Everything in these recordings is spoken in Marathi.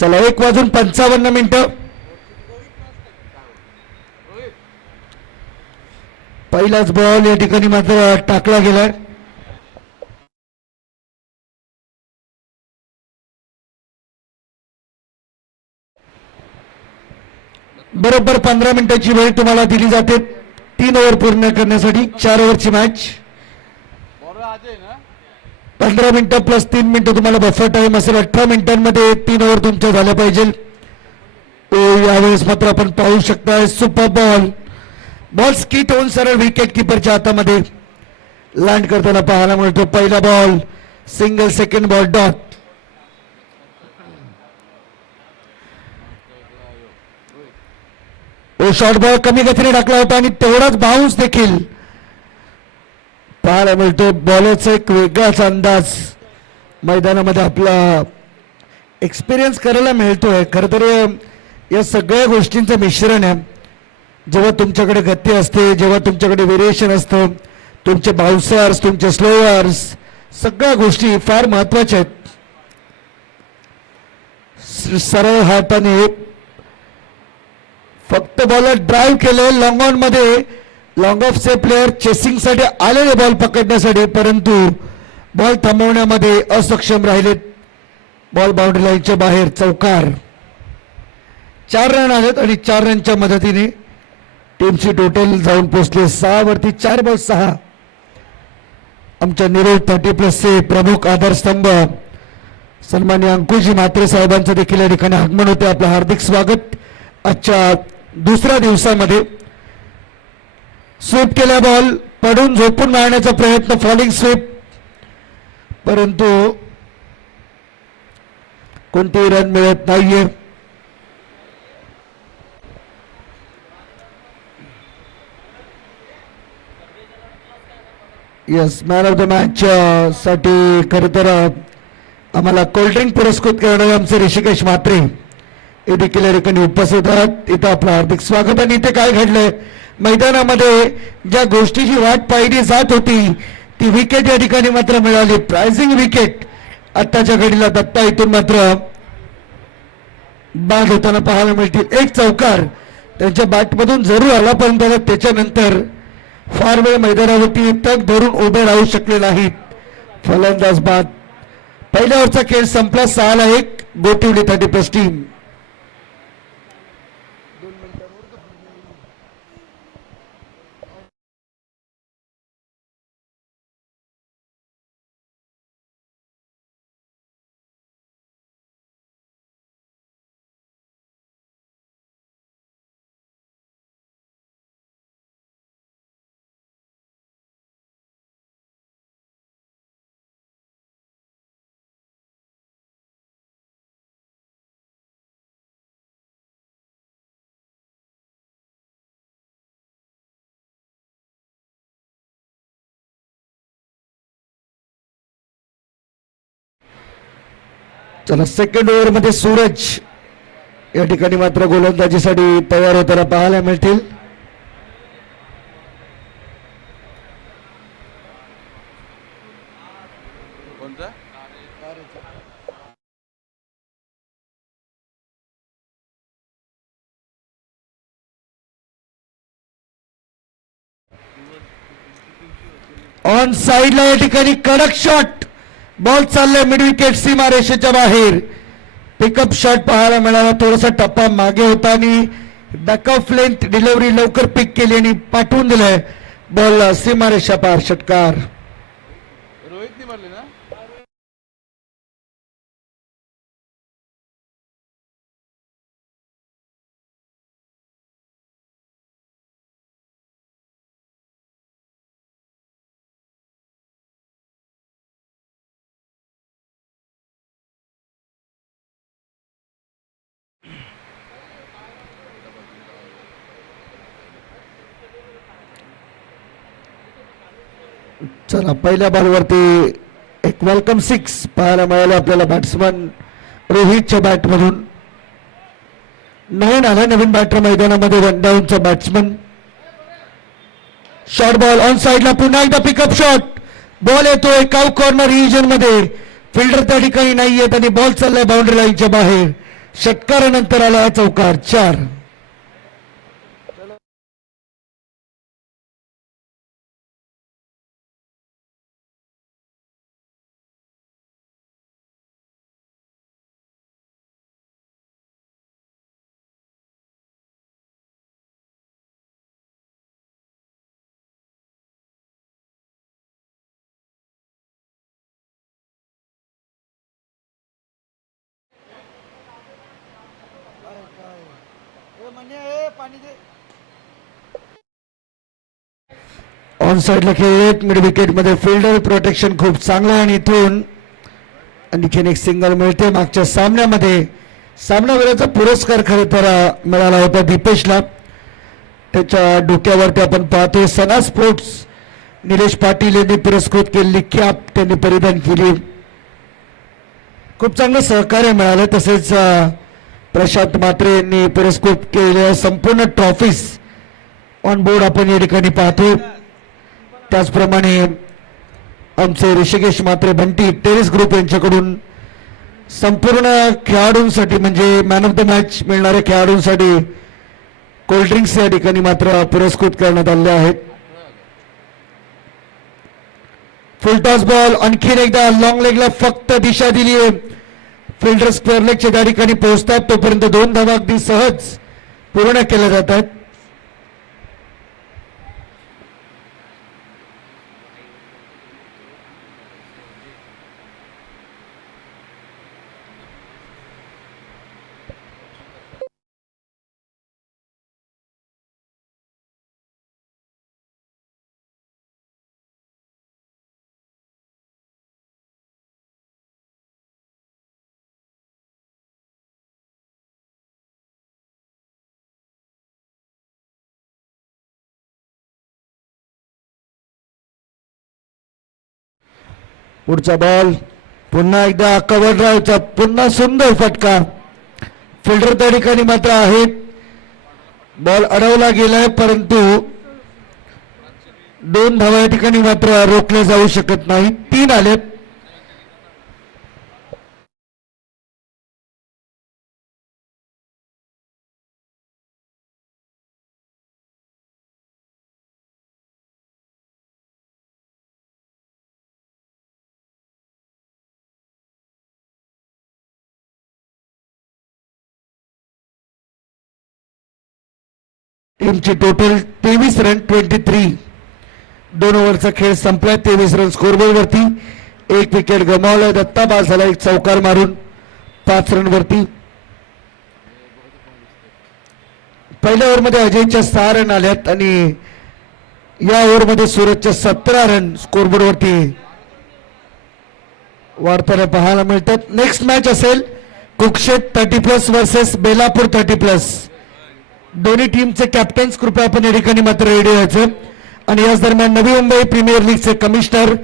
चला 1:55 पहिलाच बॉल या ठिकाणी मात्र टाकला गेलाय. बरोबर 15 मिनिटाची वेळ तुम्हाला दिली जाते 3 ओव्हर पूर्ण करण्यासाठी. 4 ओव्हरची मॅच. 15 मिनिटं प्लस 3 मिनिटं तुम्हाला बफर टाइम असेल. 18 मिनिटांमध्ये 3 ओव्हर तुमच्या झाल्या पाहिजे. यावेळेस मात्र आपण पाहू शकता सुपर बॉल. बॉल स्किट होऊन सरळ विकेट किपरच्या हातामध्ये लँड करताना पाहायला मिळतो. पहिला ball single, second ball dot. Short ball कमी गतीने टाकला होता आणि तेवढाच बाउन्स देखील पाहायला मिळतो. बॉलरचा एक वेगळाच अंदाज मैदानामध्ये आपला एक्सपिरियन्स करायला मिळतोय. खरं तर या सगळ्या गोष्टींचं मिश्रण आहे. जेव्हा तुमच्याकडे गती असते, जेव्हा तुमच्याकडे व्हेरिएशन असतं, तुमचे बाउन्सर्स, तुमचे स्लोअर्स, सगळ्या गोष्टी फार महत्वाच्या आहेत. सरळ हाताने फक्त बॉलर ड्राईव्ह केले लॉंग ऑन मध्ये. लॉंग ऑफ चे प्लेयर चेसिंग साठी आलेले बॉल पकडण्यासाठी, परंतु बॉल थांबवण्यामध्ये असक्षम राहिलेत. बॉल बाउंड्री लाईनच्या बाहेर. चौकार. 4 रन आलेत आणि 4 रनच्या मदतीने टीमची टोटल जाऊन पोहोचले 6 वरती. 4 बॉल 6. आमच्या निरोध 30+ प्रमुख आधारस्तंभ सन्मान्य अंकुशजी म्हात्रे साहेबांचं देखील या ठिकाणी आगमन होते. आपलं हार्दिक स्वागत. आजच्या दुसऱ्या दिवसामध्ये स्वीप केला बॉल, पडून झोपून मारण्याचा प्रयत्न, फॉलिंग स्वीप, परंतु कोणतेही रन मिळत नाहीये. Yes, man of the match साठी खरं तर आम्हाला कोल्ड्रिंक पुरस्कृत करणारे आमचे ऋषिकेश म्हात्रे हे देखील या ठिकाणी उपस्थित आहेत. इथं आपलं हार्दिक स्वागत. आणि इथे काय घडलंय, मैदानामध्ये ज्या गोष्टीची वाट पाहिली जात होती ती विकेट या ठिकाणी मात्र मिळाली. प्राइजिंग विकेट आत्ताच्या घडीला दत्ता इथून मात्र बाद होताना पाहायला मिळतील. एक चौकार त्यांच्या बॅटमधून जरूर आला, पण त्याच्यानंतर फार वेळ मैदानावरती तग धरून उभे राहू शकले नाहीत. फलंदाज बाद. पहिल्या ओव्हरचा खेळ संपला. 6-1 गोटिवली 30+ टीम. चला, सेकंड ओव्हर मध्ये सूरज या ठिकाणी मात्र गोलंदाजीसाठी तयार होताना पाहायला मिळतील. ऑन साइडला या ठिकाणी कडक शॉट. बॉल चाललाय मिड विकेट सीमा रेषेच्या बाहेर. पिकअप शॉट पाहायला मिळाला. थोडासा टप्पा मागे होता आणि बॅकअप लेंथ डिलिव्हरी लवकर पिक केली आणि पाठवून दिलाय बॉल सीमा रेषा पार. षटकार. रोहितने मारले ना. चला, पहिल्या बॉलवरती एक वेलकम 6 पाहायला मिळालं आपल्याला बॅट्समन रोहितच्या बॅटमधून. नवीन आला नवीन बॅटर मैदानामध्ये. 1 डाऊनचा बॅट्समन. शॉर्ट बॉल ऑन साइडला पुन्हा एकदा पिकअप शॉट. बॉल येतोय काउ कॉर्नर रिजन मध्ये. फिल्डर त्या ठिकाणी नाहीये आणि बॉल चाललाय बाउंड्री लाईनच्या बाहेर. षटकारानंतर आला चौकार 4. ऑन साइडला खेळत मिड विकेट मध्ये फिल्डर प्रोटेक्शन खूप चांगलं आहे आणि इथून आणखीन एक सिंगल मिळते. मागच्या सामन्यामध्ये सामनावीराचा पुरस्कार खरं तर मिळाला होता दीपेशला. त्याच्या डोक्यावरती आपण पाहतोय सना स्पोर्ट्स निलेश पाटील यांनी पुरस्कृत केलेली कॅप त्यांनी परिधान केली. खूप चांगलं सहकार्य मिळालं. तसेच प्रशांत म्हात्रे यांनी पुरस्कृत केलेल्या संपूर्ण ट्रॉफीज ऑन बोर्ड आपण या ठिकाणी पाहतोय. त्याचप्रमाणे आमचे ऋषिकेश म्हात्रे बंटी टेनिस ग्रुप यांच्याकडून संपूर्ण खेळाडूंसाठी म्हणजे मॅन ऑफ द मॅच मिळणाऱ्या खेळाडूंसाठी कोल्ड्रिंक्स या ठिकाणी मात्र पुरस्कृत करण्यात आले आहेत. फुल टॉस बॉल आणखीन एकदा लॉंग लेगला फक्त दिशा दिली आहे. फिल्डर स्क्वेअर लेगच्या त्या ठिकाणी पोहोचतात तोपर्यंत 2 धावा अगदी सहज पूर्ण केल्या जातात. पुढचा बॉल पुन्हा एकदा कव्हर ड्राईव्हचा पुन्हा सुंदर फटका. फिल्डर त्या ठिकाणी मात्र आहेत. बॉल अडवला गेलाय परंतु 2 धावा या ठिकाणी मात्र रोखले जाऊ शकत नाही. 3 आलेत. टीमची टोटल 23 रन 23. 2 ओव्हरचा खेळ संपलाय. 23 रन स्कोरबोर्ड वरती. 1 विकेट गमावलाय. दत्ता बाद झाला 1 चौकार मारून 5 रन वरती. पहिल्या ओव्हरमध्ये अजयच्या 6 रन आल्यात आणि या ओव्हरमध्ये सूरजच्या 17 रन स्कोरबोर्ड वरती वाढताना पाहायला मिळतात. नेक्स्ट मॅच असेल कुक्षेत 30+ वर्सेस बेलापूर 30+. दोन्ही टीमचे कॅप्टन्स कृपया आपण या ठिकाणी मात्र रेडी व्हायचं. आणि याच दरम्यान नवी मुंबई प्रीमियर लीगचे कमिशनर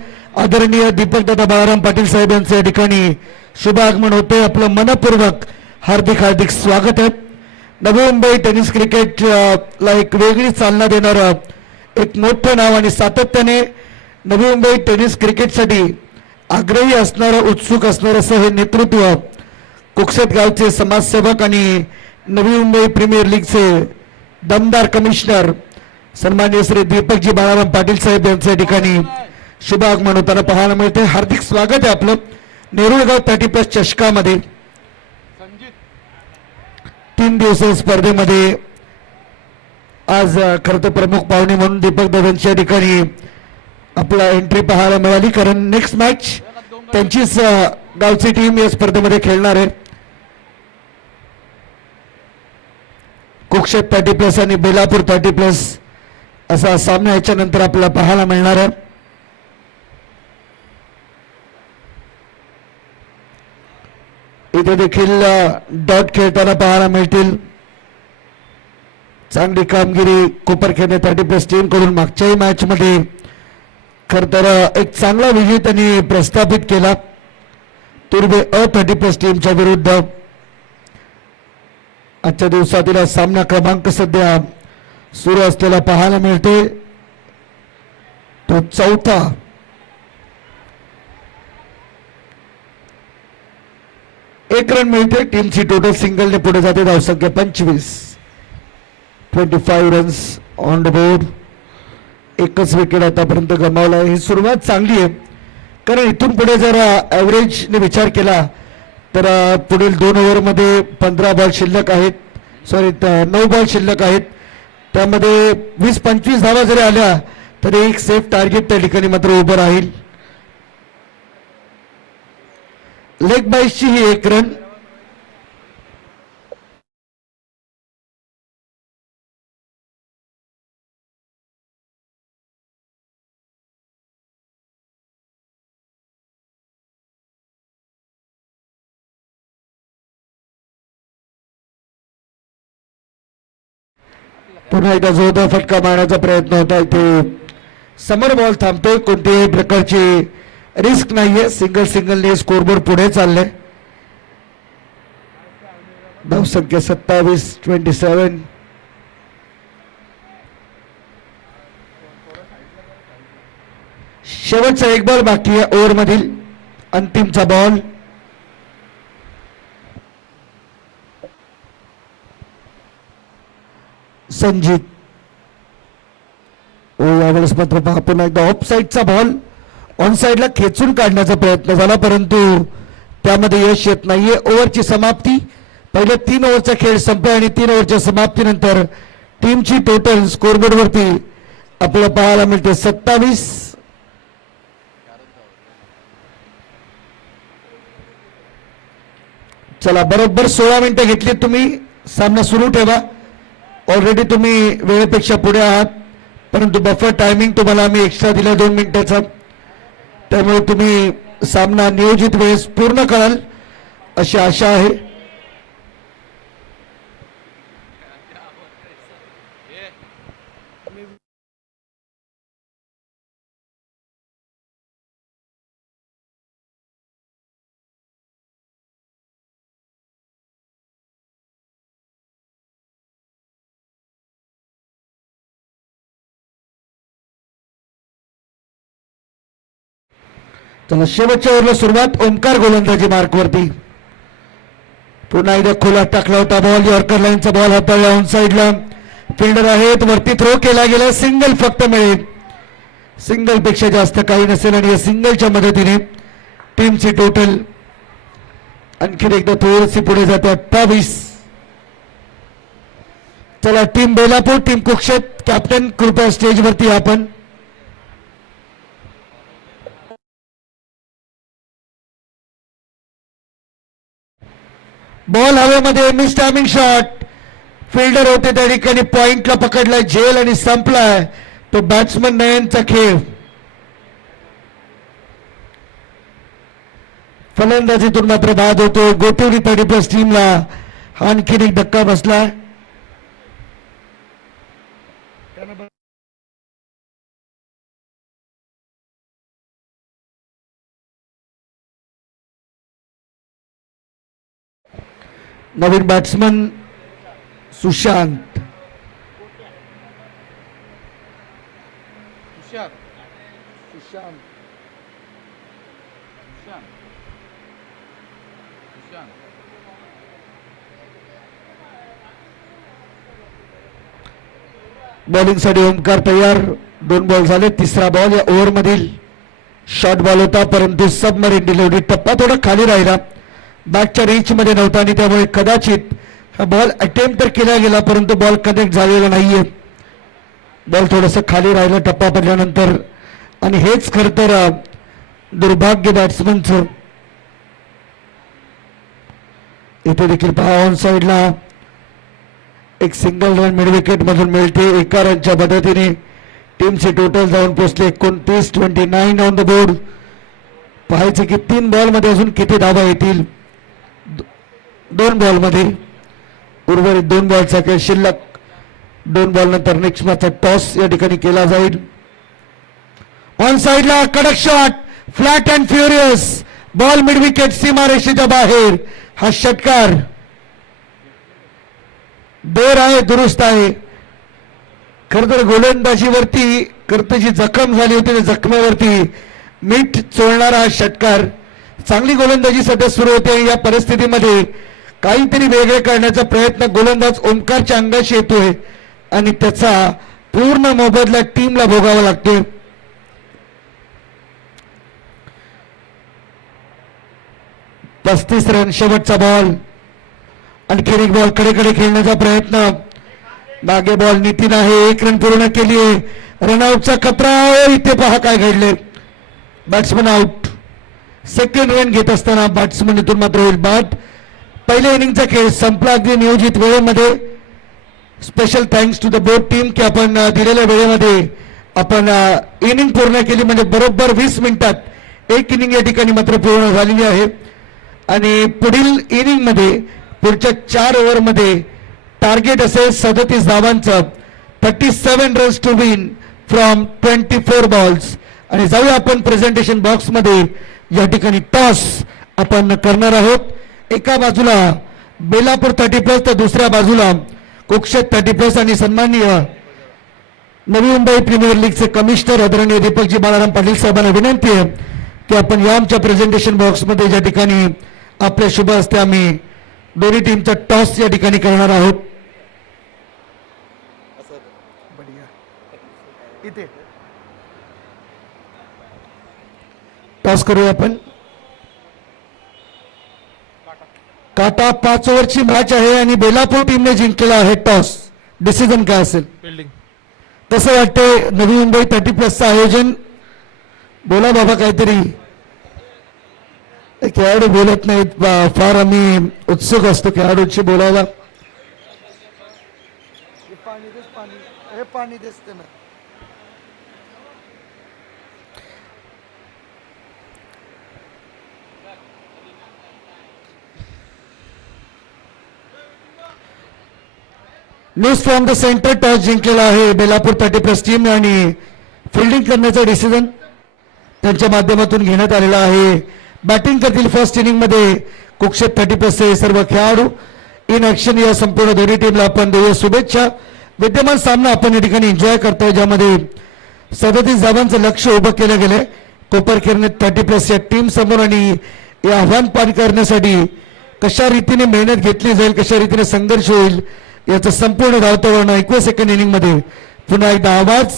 आदरणीय दीपक दादा बाळाराम पाटील साहेब यांचे या ठिकाणी शुभ आगमन होते. आपलं मनपूर्वक हार्दिक हार्दिक स्वागत आहे. नवी मुंबई टेनिस क्रिकेट ला एक वेगळी चालना देणारं एक मोठं नाव आणि सातत्याने नवी मुंबई टेनिस क्रिकेटसाठी आग्रही असणारं उत्सुक असणारं असं हे नेतृत्व कुक्षेत गावचे समाजसेवक आणि नवी मुंबई प्रीमियर लीगचे दमदार कमिशनर सन्माननीय श्री दीपकजी बाळाराम पाटील साहेब यांच्या ठिकाणी शुभ आगमन होताना पाहायला मिळते. हार्दिक स्वागत आहे आपलं नेरुळगाव 30+ चषकामध्ये. 3 दिवसीय स्पर्धेमध्ये आज खरं तर प्रमुख पाहुणे म्हणून दीपक दादांच्या ठिकाणी आपला एंट्री पाहायला मिळाली. कारण नेक्स्ट मॅच त्यांचीच गावची टीम या स्पर्धेमध्ये खेळणार आहे. कुक्षेत 30+ आणि बेलापूर 30+ असा सामना याच्यानंतर आपल्याला पाहायला मिळणार आहे. इथे देखील डॉट खेळताना पाहायला मिळतील. चांगली कामगिरी कोपरखेडे 30+ टीम कडून मागच्याही मॅच मध्ये खर तर एक चांगला विजय त्यांनी प्रस्थापित केला तुर्बे 30+ टीमच्या विरुद्ध. आजच्या दिवसातील सामना क्रमांक सध्या सुरू असलेला पाहायला मिळतोय. तो चौथा. एक रन मिळते. टीमची टोटल सिंगलने पुढे जाते. धावसंख्या 25. 25 रन्स ऑन द बोर्ड. एकच विकेट आतापर्यंत गमावला आहे. ही सुरुवात चांगली आहे, कारण इथून पुढे जर ॲव्हरेजने विचार केला तर पुढील 2 ओव्हरमध्ये 15 बॉल शिल्लक आहेत. 9 बॉल शिल्लक आहेत. त्यामध्ये 20-25 धावा जरी आल्या तरी एक सेफ टार्गेट त्या ठिकाणी मात्र उभं राहील. लेग बाईसची ही 1 रन. पुन्हा एकदा जोरदार फटका मारण्याचा प्रयत्न होता. इथे समर बॉल थांबतोय. कोणत्याही प्रकारची रिस्क नाहीये. सिंगलने स्कोरबोर्ड पुढे चाललंय. धावसंख्या 27-27. शेवटचा 1 बॉल बाकी आहे ओव्हर मधील. अंतिमचा बॉल. संजीत यावेळेस मात्र आपण एकदा ऑफ साईडचा बॉल ऑन साईडला खेचून काढण्याचा प्रयत्न झाला, परंतु त्यामध्ये यश येत नाहीये. ओव्हरची समाप्ती. पहिले 3 ओव्हरचा खेळ संपला आणि 3 ओव्हरच्या समाप्तीनंतर टीमची टोटल स्कोरबोर्ड वरती आपल्याला पाहायला मिळते 27. चला, बरोबर 16 मिनिटं घेतली. तुम्ही सामना सुरू ठेवा. ऑलरेडी तुम्ही वेळेपेक्षा पुढे आहात, परंतु बफर टायमिंग तुम्हाला आम्ही एक्स्ट्रा दिला 2 मिनिटाचा. त्यामुळे तुम्ही सामना नियोजित वेळेस पूर्ण कराल अशी आशा आहे. चला, शेवटच्या ओव्हरला सुरुवात. ओमकार गोलंदाजी मार्कवरती. पुन्हा एकदा खोलात टाकला होता बॉल. यॉर्कर लाईनचा बॉल हाताळला ऑन साईडला. फिल्डर आहेत वरती. थ्रो केला गेला. सिंगल फक्त मिळेल. सिंगल पेक्षा जास्त काही नसेल आणि या सिंगलच्या मदतीने टीमची टोटल आणखी एकदा थोडीशी पुढे जाते 28. चला, टीम बेलापूर, टीम कुक्षेत. कॅप्टन कृपया स्टेजवरती आपण. बॉल हवेमध्ये. Miss timing shot. फिल्डर होते त्या ठिकाणी पॉइंटला पकडलाय झेल आणि संपलाय तो बॅट्समन नयनचा खेळ. फलंदाजीतून मात्र बाद होतो. गोटिवली 30+ टीमला आणखीन एक धक्का बसला. नवीन बॅट्समन सुशांत. बॉलिंगसाठी ओमकार तयार. 2 बॉल झाले. तिसरा बॉल या ओव्हर मधील शॉर्ट बॉल होता, परंतु सबमरीन डिलिव्हरी. टप्पा थोडा खाली राहिला. बॅटच्या रेंज मध्ये नव्हता आणि त्यामुळे कदाचित हा बॉल अटेम्प्ट तर केला गेला, परंतु बॉल कनेक्ट झालेला नाहीये. बॉल थोडंसं खाली राहिला टप्पा पडल्यानंतर आणि हेच खरं तर दुर्भाग्य बॅट्समनचं. इथे देखील पहा ऑन साईडला एक सिंगल रन मिड विकेट मधून मिळते. 1 रनच्या मदतीने टीमचे टोटल जाऊन पोहोचले 29-29 ऑन द बोर्ड. पाहायचं की 3 बॉल मध्ये अजून किती धावा येतील. 2 बॉल मध्ये उर्वरित 2 बॉलचा खेळ शिल्लक. 2 बॉल नंतर नेक्स्ट मॅचचा टॉस या ठिकाणी केला जाईल. ऑन साईडला कडक shot. Flat and furious. Ball mid wicket सीमारेषेच्या बाहेर. हा षटकार देर आहे, दुरुस्त आहे. खर तर गोलंदाजीवरती कर्तजी जखम झाली होती त्या जखमेवरती मीठ चोळणारा हा षटकार. चांगली गोलंदाजी सध्या सुरू होते. या परिस्थितीमध्ये काहीतरी वेगळे करण्याचा प्रयत्न गोलंदाज ओमकारच्या अंगाशी येतोय आणि त्याचा पूर्ण मोबदला टीमला भोगावा लागतोय. पस्तीस रन शेवटचा बॉल. आणखी एक बॉल कडेकडे खेळण्याचा प्रयत्न. मागे बॉल नितीन आहे. 1 रन पूर्ण केली. रनआउटचा खतरा. इथे पहा काय घडले. Batsman out. सेकंड रन घेत असताना बॅट्समन इथून मात्र होईल बाद. पहिल्या इनिंगचा खेळ संपला अगदी नियोजित वेळेमध्ये. Special thanks to the both team की आपण दिलेल्या वेळेमध्ये आपण इनिंग पूर्ण केली. म्हणजे बरोबर 20 मिनिटात एक इनिंग या ठिकाणी मात्र पूर्ण झालेली आहे. आणि पुढील इनिंग मध्ये पुढच्या 4 ओव्हरमध्ये टार्गेट असेल 37 धावांचं. 37 runs to win from 24 balls. आणि जाऊया आपण प्रेझेंटेशन बॉक्स मध्ये. या ठिकाणी टॉस आपण करणार आहोत. एका बाजूला बेलापूर 30+ तर दुसऱ्या बाजूला कुक्षेत 30+ आणि सन्माननीय नवी मुंबई प्रीमियर लीगचे कमिशनर आदरणीय दीपकजी बाळाराम पाटील साहेबांना विनंती आहे की आपण या आमच्या प्रेझेंटेशन बॉक्स मध्ये ज्या ठिकाणी आपल्या शुभ हस्ते आम्ही दोन्ही टीमचा टॉस या ठिकाणी करणार आहोत. टॉस करूया आपण. काटा 5 ओव्हरची मॅच आहे आणि बेलापूर टीमने जिंकलेला आहे टॉस. डिसिजन काय असेल कसं वाटतंय? नवी मुंबई 30+चं आयोजन. बोला बाबा काहीतरी. खेळाडू बोलत नाहीत. फार आम्ही उत्सुक असतो खेळाडूंशी बोलायला. पाणी दिसते ना. News from the centre. Toss जिंकलेला आहे बेलापूर 30+ टीम आणि फिल्डिंग करण्याचा डिसिजन त्यांच्या माध्यमातून घेण्यात आलेला आहे. बॅटिंग करतील फर्स्ट इनिंग मध्ये कुक्षेत 30+चे सर्व खेळाडू. इन ऍक्शन या संपूर्ण दोन्ही टीमला आपण देऊया शुभेच्छा. विद्यमान सामना आपण या ठिकाणी एन्जॉय करतोय ज्यामध्ये 37 धावांचं लक्ष उभं केलं गेलंय कोपरखेरणे 30+ या टीम समोर. आणि हे आव्हान पार करण्यासाठी कशा रीतीने मेहनत घेतली जाईल, कशा रीतीने संघर्ष होईल याचं संपूर्ण धावतं 21 सेकंड इनिंग मध्ये पुन्हा एकदा आवाज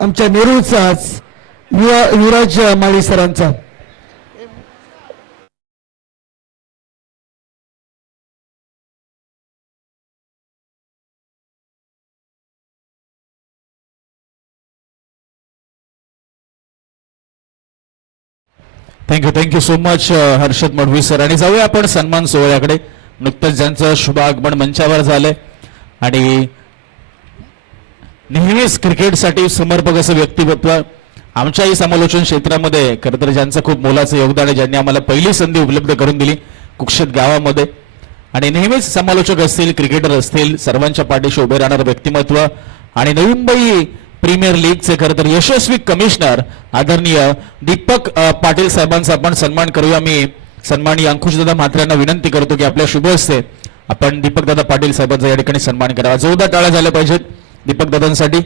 आमच्या नेरूळचाच युवराज माळी सरांचा. Thank you so much Harshad Madavi sir. आणि जाऊया आपण सन्मान सोहळ्याकडे. नुकतंच ज्यांचं शुभ आगमन मंचावर झालंय आणि नेहमीच क्रिकेटसाठी समर्पक असं व्यक्तिमत्व आमच्याही समालोचन क्षेत्रामध्ये खरं तर ज्यांचं खूप मोलाचं योगदान आहे, ज्यांनी आम्हाला पहिली संधी उपलब्ध करून दिली कुक्षेत गावामध्ये. आणि नेहमीच समालोचक असतील, क्रिकेटर असतील, सर्वांच्या पाठीशी उभे राहणारं व्यक्तिमत्व आणि नवी मुंबई प्रीमियर लीगचे खरं तर यशस्वी कमिशनर आदरणीय दीपक पाटील साहेबांचा आपण सन्मान करूया. मी सन्माननीय अंकुशदादा म्हात्र्यांना विनंती करतो की आपल्या शुभ हस्ते आपण दीपकदादा पाटील साहेबांचा या ठिकाणी सन्मान करावा. जोरदार टाळ्या झाल्या पाहिजेत दीपकदादांसाठी.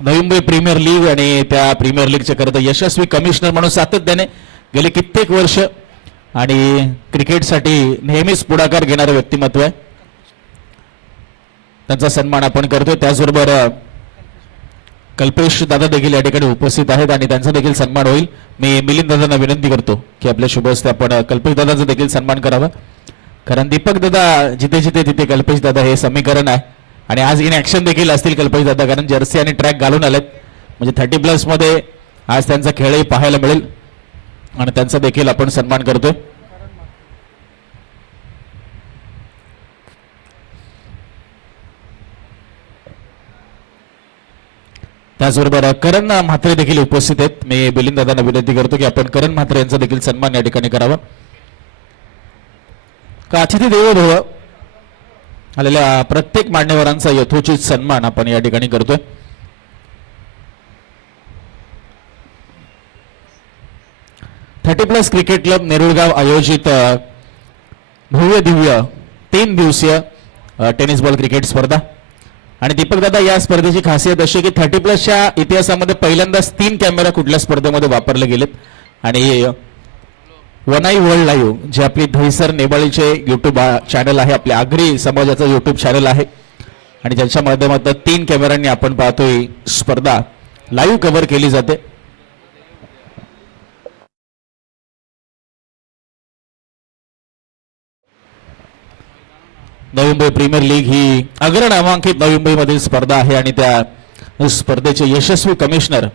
नवी मुंबई प्रीमियर लीग आणि त्या प्रीमियर लीगचे खरं तर यशस्वी कमिशनर म्हणून सातत्याने गेले कित्येक वर्ष आणि क्रिकेटसाठी नेहमीच पुढाकार घेणारं व्यक्तिमत्व आहे. त्यांचा सन्मान आपण करतोय. त्याचबरोबर कल्पेश दादा देखील या ठिकाणी उपस्थित आहेत आणि त्यांचा देखील सन्मान होईल. मी मिलिंद दादांना विनंती करतो की आपल्या शुभ हस्ते आपण कल्पेश दादांचा देखील सन्मान करावा. कारण दीपक दादा जिथे जिथे तिथे कल्पेश दादा हे समीकरण आहे. आणि आज इन ऍक्शन देखील असतील कल्पेश दादा, कारण जर्सी आणि ट्रॅक घालून आलेत. म्हणजे 30+ मध्ये आज त्यांचा खेळही पाहायला मिळेल आणि त्यांचा देखील आपण सन्मान करतोय. त्याचबरोबर करण म्हात्रे देखील उपस्थित आहेत. मी मिलिंद दादांना विनंती करतो की आपण करण म्हात्रे यांचा देखील सन्मान या ठिकाणी करावा. का अतिथी देवो भव आलेल्या प्रत्येक मान्यवरांचा यथोचित सन्मान आपण या ठिकाणी करतोय. $30+ क्रिकेट क्लब नेरुळगाव आयोजित भव्य दिव्य 3 दिवसीय टेनिस बॉल क्रिकेट स्पर्धा आणि दीपक दादा या स्पर्धेची खासियत अशी की 30+ इतिहासामध्ये पहिल्यांदाच 3 कॅमेरा कुठल्या स्पर्धेमध्ये वापरले गेलेत आणि वनाई वर्ल्ड लाईव्ह जे आपली दहिसर नेबाळीचे युट्यूब चॅनल आहे, आपल्या आगरी समाजाचं युट्यूब चॅनल आहे आणि ज्यांच्या माध्यमातून 3 कॅमेऱ्यांनी आपण पाहतोय स्पर्धा लाईव्ह कव्हर केली जाते. नवी मुंबई प्रीमियर लीग ही अग्रनामांकित नवी मुंबईमधील स्पर्धा आहे आणि त्या स्पर्धेचे यशस्वी कमिशनर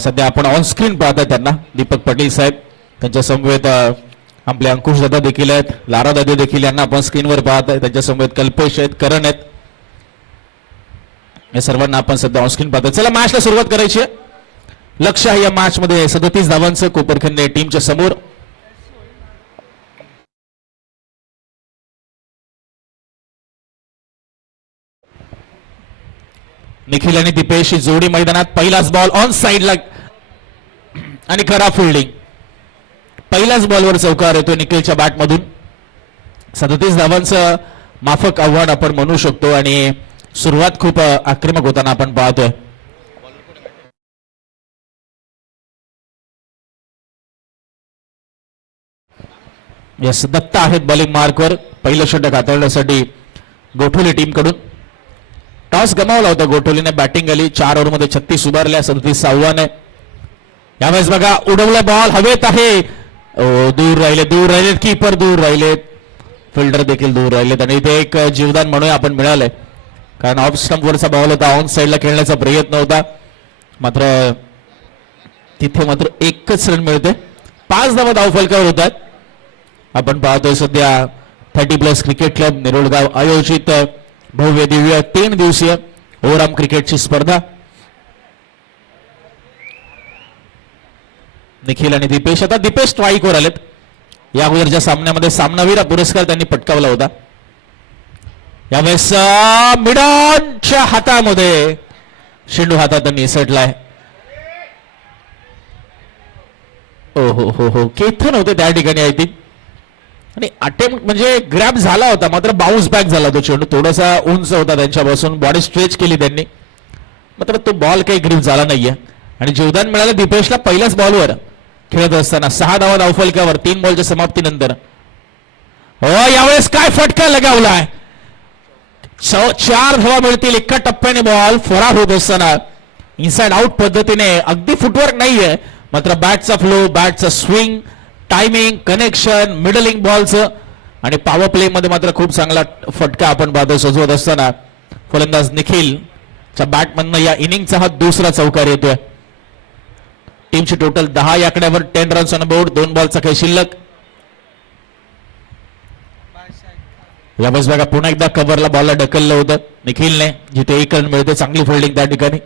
सध्या आपण ऑन स्क्रीन पाहता त्यांना दीपक पाटील साहेब, त्यांच्या समवेत आपले अंकुश दादा देखील आहेत, लारा दादा देखील यांना आपण स्क्रीनवर पाहत आहे, त्यांच्या समवेत कल्पेश आहेत, करण आहेत, या सर्वांना आपण सध्या ऑन स्क्रीन पाहतो. चला मॅचला सुरुवात करायची आहे. लक्ष आहे या मॅच मध्ये 37 धावांचं कोपरखंडे टीमच्या समोर. निखिल आणि दीपेश जोडी मैदानात. पहिलाच बॉल ऑन साइडला आणि खराब फिल्डिंग. पहिल्याच बॉलवर चौकार येतो निखिलच्या बॅटमधून. 37 धावांचं माफक आव्हान आपण म्हणू शकतो आणि सुरुवात खूप आक्रमक होताना आपण पाहतोय. यस दत्ता आहेत बॉलिंग मार्कवर. पहिलं षटक हाताळण्यासाठी गोठवली टीम कडून. टॉस गमावला होता गोठवलीने, बॅटिंग आली. 4 ओव्हरमध्ये 36 उभारल्या. 37 आव्हान आहे. यावेळेस बघा उडवला बॉल हवेत आहे. दूर राहिलेत कीपर दूर राहिलेत, फिल्डर देखील दूर राहिलेत आणि इथे एक जीवदान म्हणूया आपण मिळालंय, कारण ऑफ स्टंप वरचा बॉल होता, ऑन साइडला खेळण्याचा प्रयत्न होता, मात्र तिथे मात्र एकच रन मिळते. 5 धावा धावफलकावर होतात. आपण पाहतोय सध्या 30+ क्रिकेट क्लब निरोडगाव आयोजित भव्य दिव्य 3 दिवसीय ओव्हरआर्म क्रिकेटची स्पर्धा. निखिल आणि दीपेश. आता दीपेश स्ट्राईकवर आलेत. या अगोदरच्या सामन्यामध्ये सामनावीर पुरस्कार त्यांनी पटकावला होता. यावेळेस मिडॉनच्या हातामध्ये शेंडू हातात निसटलाय. हो केथन होते त्या ठिकाणी आय थिंक, आणि अटेम्प्ट म्हणजे ग्रॅब झाला होता, मात्र बाउन्स बॅक झाला तो चेंडू. थोडासा उंच होता त्यांच्यापासून, बॉडी स्ट्रेच केली त्यांनी, मात्र तो बॉल काही ग्रीप झाला नाहीये आणि जीवदान मिळालं दीपेशला पहिल्याच बॉलवर खेळत असताना. 6 धावा धावफलकावर 3 बॉलच्या समाप्तीनंतर. यावेळेस काय फटका लगावलाय. 4 धावा मिळतील एका टप्प्याने. बॉल फरार होत असताना इनसाइड आउट पद्धतीने, अगदी फुटवर्क नाहीये, मात्र बॅटचा फ्लो, बॅटचा स्विंग, टायमिंग, कनेक्शन, मिडलिंग बॉलचं आणि पॉवर प्ले मध्ये मात्र खूप चांगला फटका आपण पाहतो सजवत असताना. फलंदाज निखिलच्या बॅटमधनं या इनिंगचा हा दुसरा चौकार येतोय. टीमची टोटल 10 या आकड्यावर 10 रन्स ऑन बोर्ड. 2 बॉलचा काही शिल्लक. यावेळेस बघा पुन्हा एकदा कव्हरला बॉलला ढकललं होतं निखिलने, जिथे 1 रन मिळते. चांगली फिल्डिंग त्या ठिकाणी.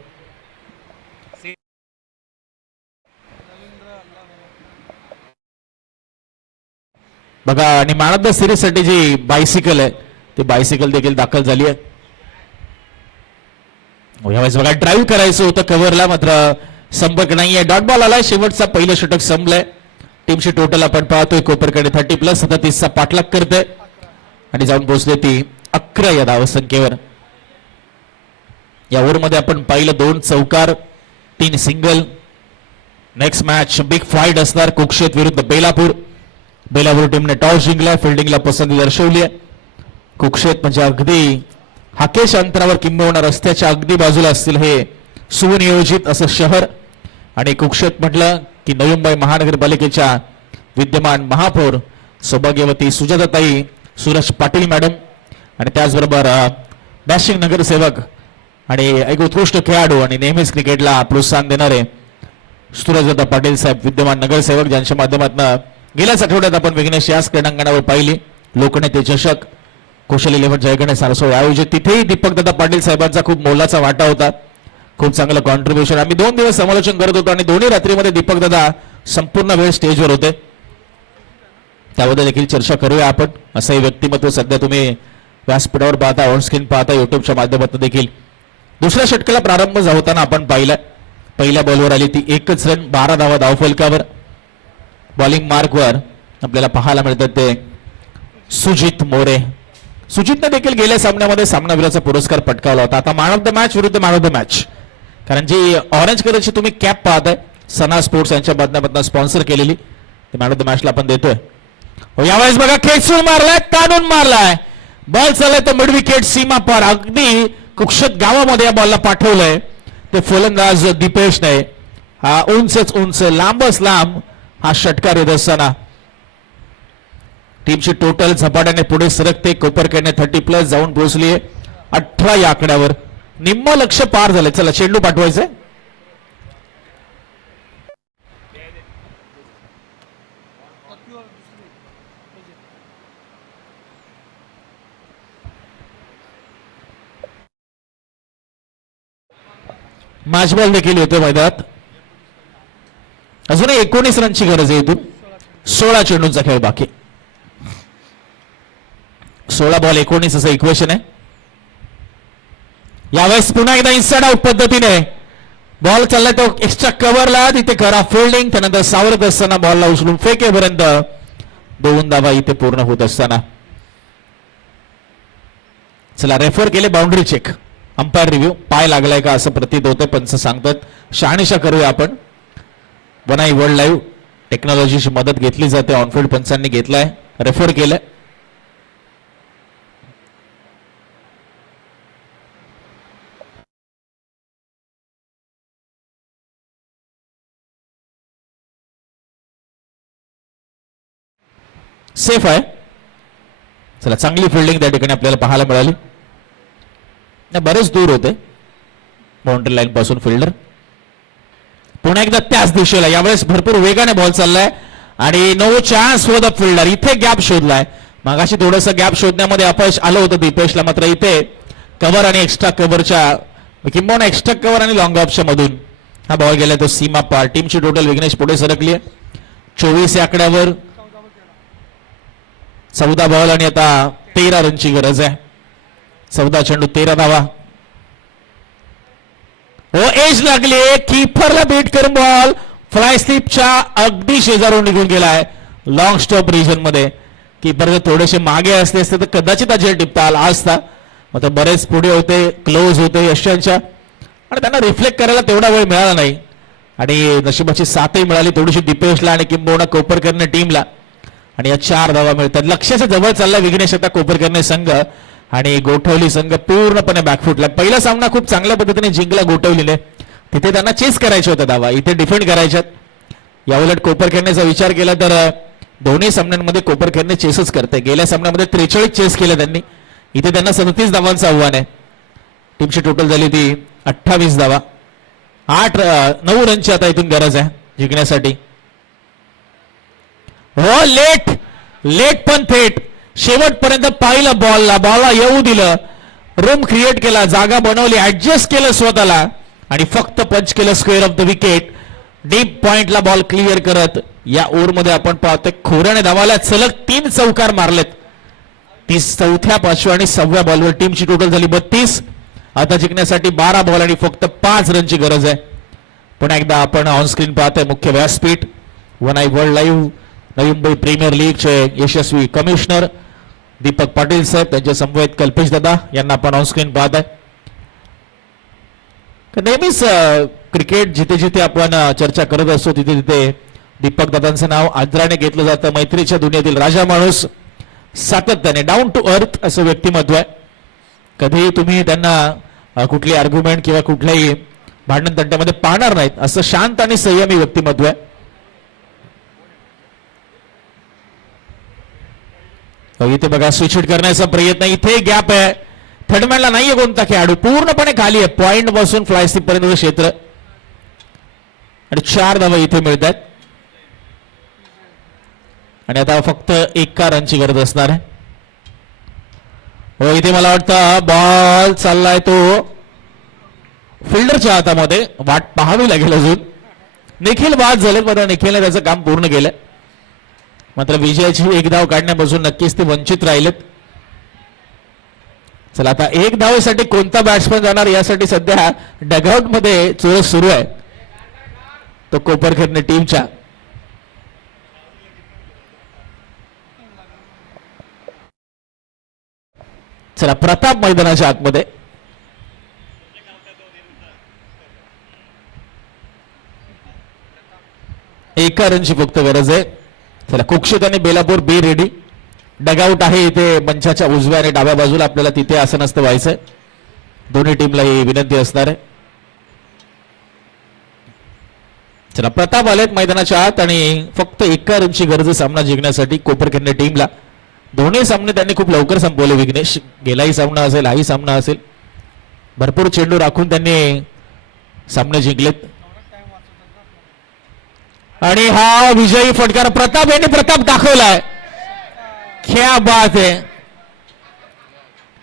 बघा आणि मॅन ऑफ द सिरीज साठी जी बायसिकल आहे ती बायसिकल देखील दाखल झाली आहे. यावेळेस बघा ड्राईव्ह करायचं होतं कव्हरला, मात्र संपर्क नाहीये. डॉट बॉल आलाय. शेवटचा पहिलं षटक संपलंय. टीमची टोटल आपण पाहतोय कोपरकडे 30+. 37चा पाठलाग करते आणि जाऊन पोहोचले ती 11 या धावसंख्येवर. या ओव्हरमध्ये आपण पाहिलं 2 चौकार, 3 single. Next match big fight असणार कुक्षेत विरुद्ध बेलापूर. बेलापूर टीमने टॉस जिंकला, फिल्डिंगला पसंती दर्शवली आहे. कुक्षेत म्हणजे अगदी हाकेश अंतरावर किंबहुना रस्त्याच्या अगदी बाजूला असतील हे सुनियोजित असं शहर. आणि कुक्षेत म्हटलं की नवी मुंबई महानगरपालिकेच्या विद्यमान महापौर सौभाग्यवती सुजाताताई सुरेश पाटील मॅडम आणि त्याचबरोबर डॅशिंग नगरसेवक आणि एक उत्कृष्ट खेळाडू आणि नेहमीच क्रिकेटला प्रोत्साहन देणारे सुरजदादा पाटील साहेब विद्यमान नगरसेवक, ज्यांच्या माध्यमातून गेल्याच आठवड्यात आपण विघ्नेश याच क्रीडांगणावर पाहिली लोकनेते चषक कौशल 11 जयगणेश सारसोळ आयोजित. तिथेही दीपकदादा पाटील साहेबांचा खूप मोलाचा वाटा होता. खूप चांगलं कॉन्ट्रीब्युशन. आम्ही 2 दिवस समालोचन करत होतो आणि दोन्ही रात्रीमध्ये दीपकदादा संपूर्ण वेळ स्टेजवर होते. त्याबद्दल देखील चर्चा करूया आपण. असंही व्यक्तिमत्व सध्या तुम्ही व्यासपीठावर पाहता, ऑन स्क्रीन पाहता, युट्यूबच्या माध्यमातून देखील. दुसऱ्या षटकाला प्रारंभ होताना आपण पाहिलं पहिल्या बॉलवर आली ती 1च रन. 12 धावा धावफलकावर. बॉलिंग मार्कवर आपल्याला पाहायला मिळतात ते सुजित मोरे. सुजितने देखील गेल्या सामन्यामध्ये सामनावीराचा पुरस्कार पटकावला होता. आता मॅन ऑफ द मॅच विरुद्ध मॅन ऑफ द मॅच, कारण जी ऑरेंज कलरची तुम्ही कॅप पाहताय सना स्पोर्ट्स यांच्या माध्यमातून स्पॉन्सर केलेली, ते मॅन ऑफ द मॅचला आपण देतोय. यावेळेस बघा खेचून मारलाय, ताणून मारलाय, बॉल चाललाय तो मिड विकेट सीमा पार, अगदी कुक्षत गावामध्ये या बॉलला पाठवलंय ते फलंदाज दीपेशने. हा उंचच उंच, लांबच लांब हा षटकार येत असताना टीमची टोटल झपाट्याने पुढे सरकते. कोपरखेडने 30+ जाऊन पोहोचलीये 18 या आकड्यावर. निम्म लक्ष पार झालंय. चला चेंडू पाठवायचंय. मॅच बॉल देखील येतोय मैदानात. अजूनही 19 रनची गरज आहे. इथून 16 चेंडूंचा खेळ बाकी. 16 बॉल 19 असं इक्वेशन आहे. यावेळेस पुन्हा एकदा इनसाइड आउट पद्धतीने बॉल चाललाय तो एक्स्ट्रा कव्हरला, तिथे करा फिल्डिंग, त्यानंतर सावरत असताना बॉलला उचलून फेकेपर्यंत 2 धावा इथे पूर्ण होत असताना. चला रेफर केले बाउंड्री चेक, अंपायर रिव्ह्यू, पाय लागलाय का असं प्रतीत होतं. पंच सांगतात. शहानिशा करूया आपण. वनाई वर्ल्ड लाईव्ह टेक्नॉलॉजीची मदत घेतली जाते. ऑनफिल्ड पंचांनी घेतलाय, रेफर केलंय. सेफ आहे. चला चांगली फिल्डिंग त्या ठिकाणी आपल्याला पाहायला मिळाली. बरेच दूर होते बाउंड्री लाईन पासून फिल्डर. पुन्हा एकदा त्याच दिशेला, यावेळेस भरपूर वेगाने बॉल चाललाय आणि no chance for the fielder. इथे गॅप शोधलाय. मागाशी थोडस गॅप शोधण्यामध्ये अपयश आलं होतं दीपेशला, मात्र इथे कव्हर आणि एक्स्ट्रा कव्हरच्या किंबहुना एक्स्ट्रा कव्हर आणि लॉंग ऑफच्या मधून हा बॉल गेलाय तो सीमा पार. टीमची टोटल विघ्नेश पुढे सरकली आहे 24 या आकड्यावर. 14 बॉल आणि आता 13 रनची गरज आहे. 14 चेंडू 13 धावा. हो एज लागली, कीपरला बीट करून बॉल फ्लाय स्लिपच्या अगदी शेजारून निघून गेलाय लॉंग स्टॉप रिजन मध्ये. कीपर जर थोडेसे मागे असले असते तर कदाचित हा झेल टिपता आला असता. मात्र बरेच पुढे होते, क्लोज होते यशांच्या, आणि त्यांना रिफ्लेक्ट करायला तेवढा वेळ मिळाला नाही. आणि नशिबाची साथही मिळाली थोडीशी दीपेशला आणि किंबहुना कोपरकरने टीमला. आणि या 4 धावा मिळतात. लक्ष्याच्या जवळ चालला विघ्नेश आता कोपरकरने संघ, आणि गोठवली संघ पूर्णपणे बॅकफुटला. पहिला सामना खूप चांगल्या पद्धतीने जिंकला गोठवलीने. तिथे त्यांना चेस करायचे होते धावा, इथे डिफेंड करायच्यात. याउलट कोपरखेडनेचा विचार केला तर दोन्ही सामन्यांमध्ये कोपरखेडने चेसच करते. गेल्या सामन्यामध्ये 43 चेस केले त्यांनी, इथे त्यांना 37 धावांचं आव्हान आहे. टीमची टोटल झाली ती 28 धावा. 9 रनची आता इथून गरज आहे जिंकण्यासाठी. हो लेट पण थेट शेवटपर्यंत पाहिलं बॉलला येऊ दिलं, रूम क्रिएट केला, जागा बनवली, ऍडजस्ट केलं स्वतःला आणि फक्त पंच केलं square of the wicket. Deep पॉइंटला बॉल क्लिअर करत या ओव्हरमध्ये आपण पाहतोय खोऱ्याने धावाला सलग 3 चौकार मारलेत. 4थ्या 5व्या आणि 6व्या बॉलवर टीमची टोटल झाली 32. आता जिंकण्यासाठी 12 बॉल आणि फक्त 5 रनची गरज आहे. पुन्हा एकदा आपण ऑनस्क्रीन पाहतोय मुख्य व्यासपीठ. वनाई world live Navi Mumbai premier लीगचे यशस्वी कमिशनर दीपक पाटील साहेब, त्यांच्या समवेत कल्पेश दादा यांना आपण ऑनस्क्रीन पाहत आहे. नेहमीच क्रिकेट जिथे जिथे आपण चर्चा करत असतो तिथे तिथे दीपक दादांचं नाव आदराने घेतलं जातं. मैत्रीच्या दुनियेतील राजा माणूस, सातत्याने डाऊन टू अर्थ असं व्यक्तिमत्व आहे. कधीही तुम्ही त्यांना कुठली आर्ग्युमेंट किंवा कुठल्याही भांडण तंट्यामध्ये पाहणार नाहीत, असं शांत आणि संयमी व्यक्तिमत्व आहे. इथे बघा स्विच हिट करण्याचा प्रयत्न, इथे गॅप आहे. थर्डमॅनला नाहीये कोणता खेळाडू, पूर्णपणे खाली आहे पॉइंट पासून फ्लाय स्टिप पर्यंत क्षेत्र. आणि 4 धावा इथे मिळत आहेत. आणि आता फक्त 1 रनची गरज असणार आहे. हो इथे मला वाटतं बॉल चाललाय तो फिल्डरच्या हातामध्ये, वाट पाहावी लागेल अजून. निखिल बाद झालेत, मात्र निखिलने त्याचं काम पूर्ण केलं. मात्र विजयाची 1 धाव काढण्यापासून नक्कीच ते वंचित राहिलेत. चला आता 1 धावेसाठी कोणता बॅट्समन जाणार यासाठी सध्या डगआउट मध्ये चोरस सुरू आहे तो कोपरखेडने टीमच्या. चला प्रताप मैदानाच्या आतमध्ये. एका रनची फक्त गरज आहे. चला कुक्षित आणि बेलापूर बी रेडी. डगआउट आहे इथे मंचाच्या उजव्या आणि डाव्या बाजूला. आपल्याला तिथे आसनस्थ व्हायचंय. दोन्ही टीमला ही विनंती असणार आहे. चला प्रताप आलेत मैदानाच्या आत आणि फक्त एका रनची गरज सामना जिंकण्यासाठी कोपरखिंड टीमला. दोन्ही सामने त्यांनी खूप लवकर संपवले. विघ्नेश, गेलाही सामना असेल हाही सामना असेल, भरपूर चेंडू राखून त्यांनी सामने जिंकलेत. आणि हा विजयी फटकार प्रताप यांनी दाखवलाय. क्या बात आहे.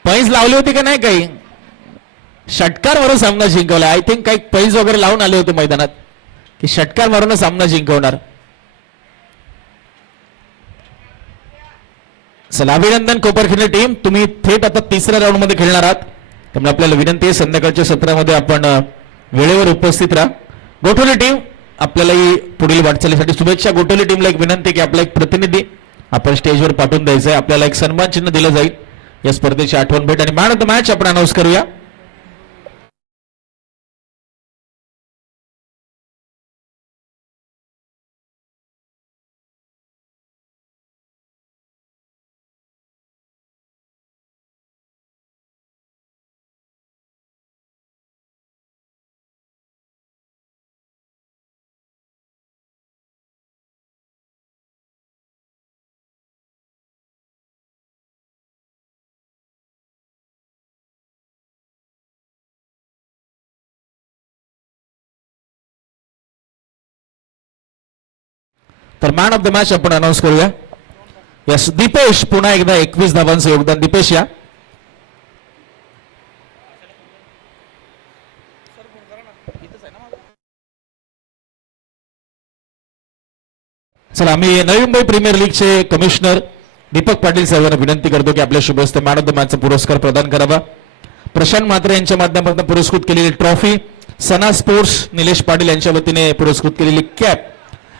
पैज लावली होती का नाही काही? षटकार मारून सामना जिंकवला. आय थिंक काही पैज वगैरे लावून आले होते मैदानात की षटकार मारून सामना जिंकवणार. चला अभिनंदन कोपरखिंड टीम, तुम्ही थेट आता तिसऱ्या राऊंड मध्ये खेळणार आहात. त्यामुळे आपल्याला विनंती आहे संध्याकाळच्या सत्रामध्ये आपण वेळेवर उपस्थित राहा. गोठवली टीम आपल्यालाही पुढील वाटचालीसाठी शुभेच्छा. गोठवली टीमला एक विनंती की आपला एक प्रतिनिधी आपण स्टेजवर पाठवून द्यायचा आहे. आपल्याला एक सन्मान चिन्ह दिलं जाईल या स्पर्धेची आठवण भेट. आणि मॅन ऑफ द मॅच आपण अनाऊन्स करूया. तर मॅन ऑफ द मॅच आपण अनाऊन्स करूया. यस दीपेश, पुन्हा एकदा 21 धावांचं योगदान. दीपेश या. चला आम्ही नवी मुंबई प्रीमियर लीगचे कमिशनर दीपक पाटील साहेबांना विनंती करतो की आपल्या शुभ हस्ते मॅन ऑफ द मॅचचा पुरस्कार प्रदान करावा. प्रशांत म्हात्रे यांच्या माध्यमातून पुरस्कृत केलेली ट्रॉफी, सना स्पोर्ट्स निलेश पाटील यांच्या वतीने पुरस्कृत केलेली कॅप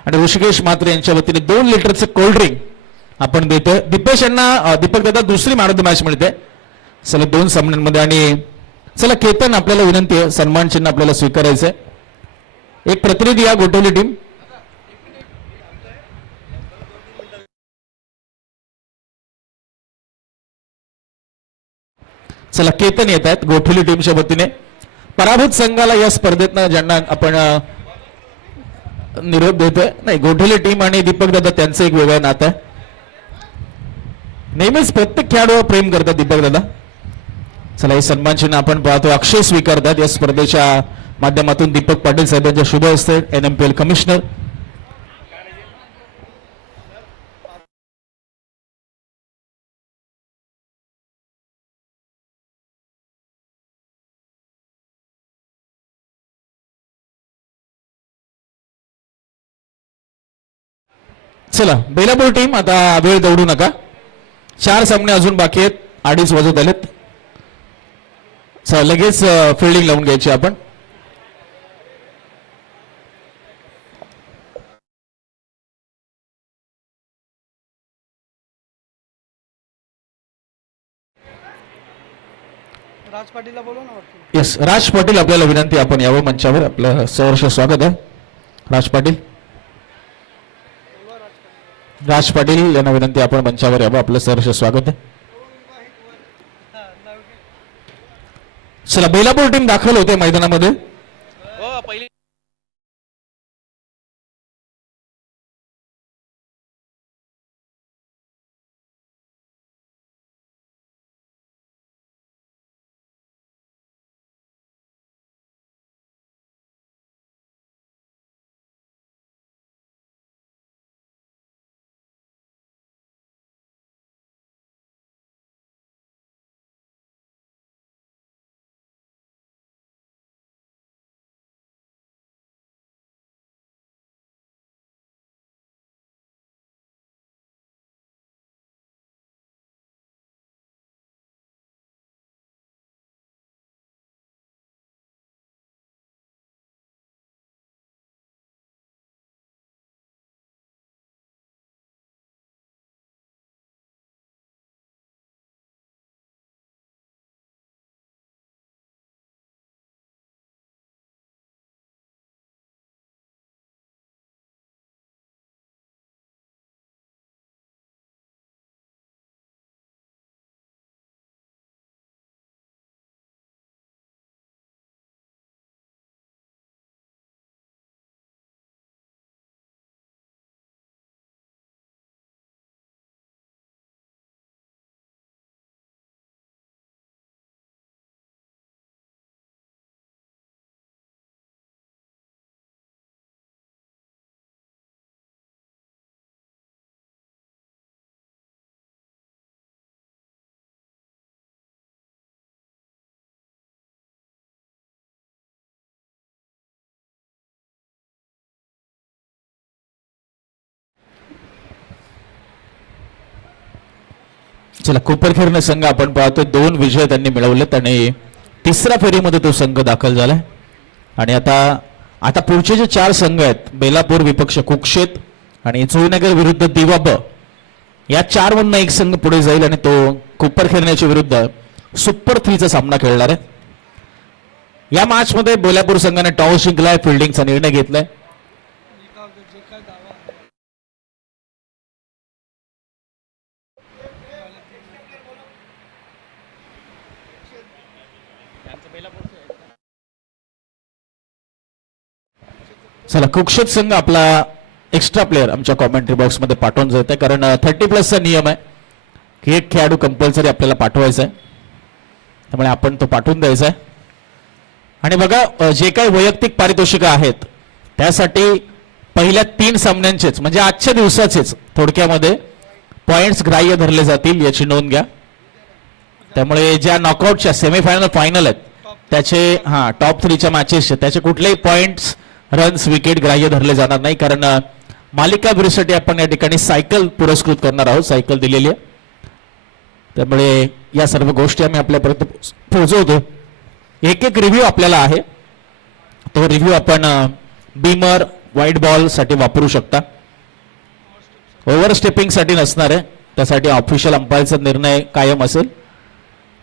आणि ऋषिकेश म्हात्रे यांच्या वतीने 2 लिटरचं कोल्ड ड्रिंक आपण देतोय. दीपेश यांना दीपक दादा दुसरी मॅन ऑफ द मॅच मिळते चला 2 सामन्यांमध्ये. आणि चला केतन, आपल्याला विनंती आहे सन्मान चिन्ह आपल्याला स्वीकारायचंय. एक प्रतिनिधी या गोठवली टीम. चला केतन येत आहेत गोठवली टीमच्या वतीने. पराभूत संघाला या स्पर्धेतनं ज्यांना आपण निरोप देतोय. नाही, गोठवली टीम आणि दीपक दादा त्यांचं एक वेगळं नातं आहे. नेहमीच प्रत्येक खेळाडूवर प्रेम करतात दीपक दादा. चला हे सन्मान चिन्ह आपण पाहतो अक्षय स्वीकारतात या स्पर्धेच्या माध्यमातून दीपक पाटील साहेबांच्या शुभ हस्ते NMPL कमिशनर. चला बेलापूर टीम, आता वेळ दौडू नका. 4 सामने अजून बाकी आहेत. 2:30 वाजत आलेत. चला लगेच फिल्डिंग लावून घ्यायची आपण. राज पाटीलला बोलव ना. येस, राज पाटील आपल्याला विनंती आपण यावं मंचावर. आपलं सहर्ष स्वागत आहे राज पाटील. राज पाटील यांना विनंती आपण मंचावर यावं. आपलं सहर्ष स्वागत आहे. चला बेलापूर टीम दाखल होते मैदानामध्ये. चला कोपरखेरणं संघ आपण पाहतोय 2 विजय त्यांनी मिळवलेत आणि तिसऱ्या फेरीमध्ये तो संघ दाखल झालाय. आणि आता पुढचे जे 4 संघ आहेत बेलापूर विपक्ष कुक्षेत आणि चोळीनगर विरुद्ध दिवाब या 4 मधून एक संघ पुढे जाईल आणि तो कोपरखेरणेच्या विरुद्ध सुपर 3चा सामना खेळणार आहे. या मॅच मध्ये बेलापूर संघाने टॉस जिंकलाय, फिल्डिंगचा निर्णय घेतलाय. जे काय दावा आहे चला कुक्षेत संघ आपला एक्स्ट्रा प्लेअर आमच्या कॉमेंट्री बॉक्स मध्ये पाठवून जात आहे, कारण 30+ नियम आहे की एक खेळाडू कंपल्सरी आपल्याला पाठवायचा आहे, त्यामुळे आपण तो पाठवून द्यायचा आहे. आणि बघा जे काही वैयक्तिक पारितोषिक आहेत त्यासाठी पहिल्या 3 सामन्यांचेच म्हणजे आजच्या दिवसाचेच थोडक्यामध्ये पॉइंट्स ग्राह्य धरले जातील याची नोंद घ्या. त्यामुळे ज्या नॉकआउटच्या सेमीफायनल फायनल आहेत त्याचे टॉप 3च्या मॅचेसचे त्याचे कुठलेही पॉइंट्स रन्स विकेट ग्राह्य धरले जाणार नाही, कारण मालिका विरुद्धसाठी आपण या ठिकाणी सायकल पुरस्कृत करणार आहोत, सायकल दिलेली आहे. त्यामुळे या सर्व गोष्टी आम्ही आपल्यापर्यंत पोहोचवतो. एक रिव्ह्यू आपल्याला आहे, तो रिव्ह्यू आपण बीमर व्हाईट बॉल साठी वापरू शकता. ओव्हर स्टेपिंग साठी नसणार आहे, त्यासाठी ऑफिशियल अंपायरचा निर्णय कायम असेल.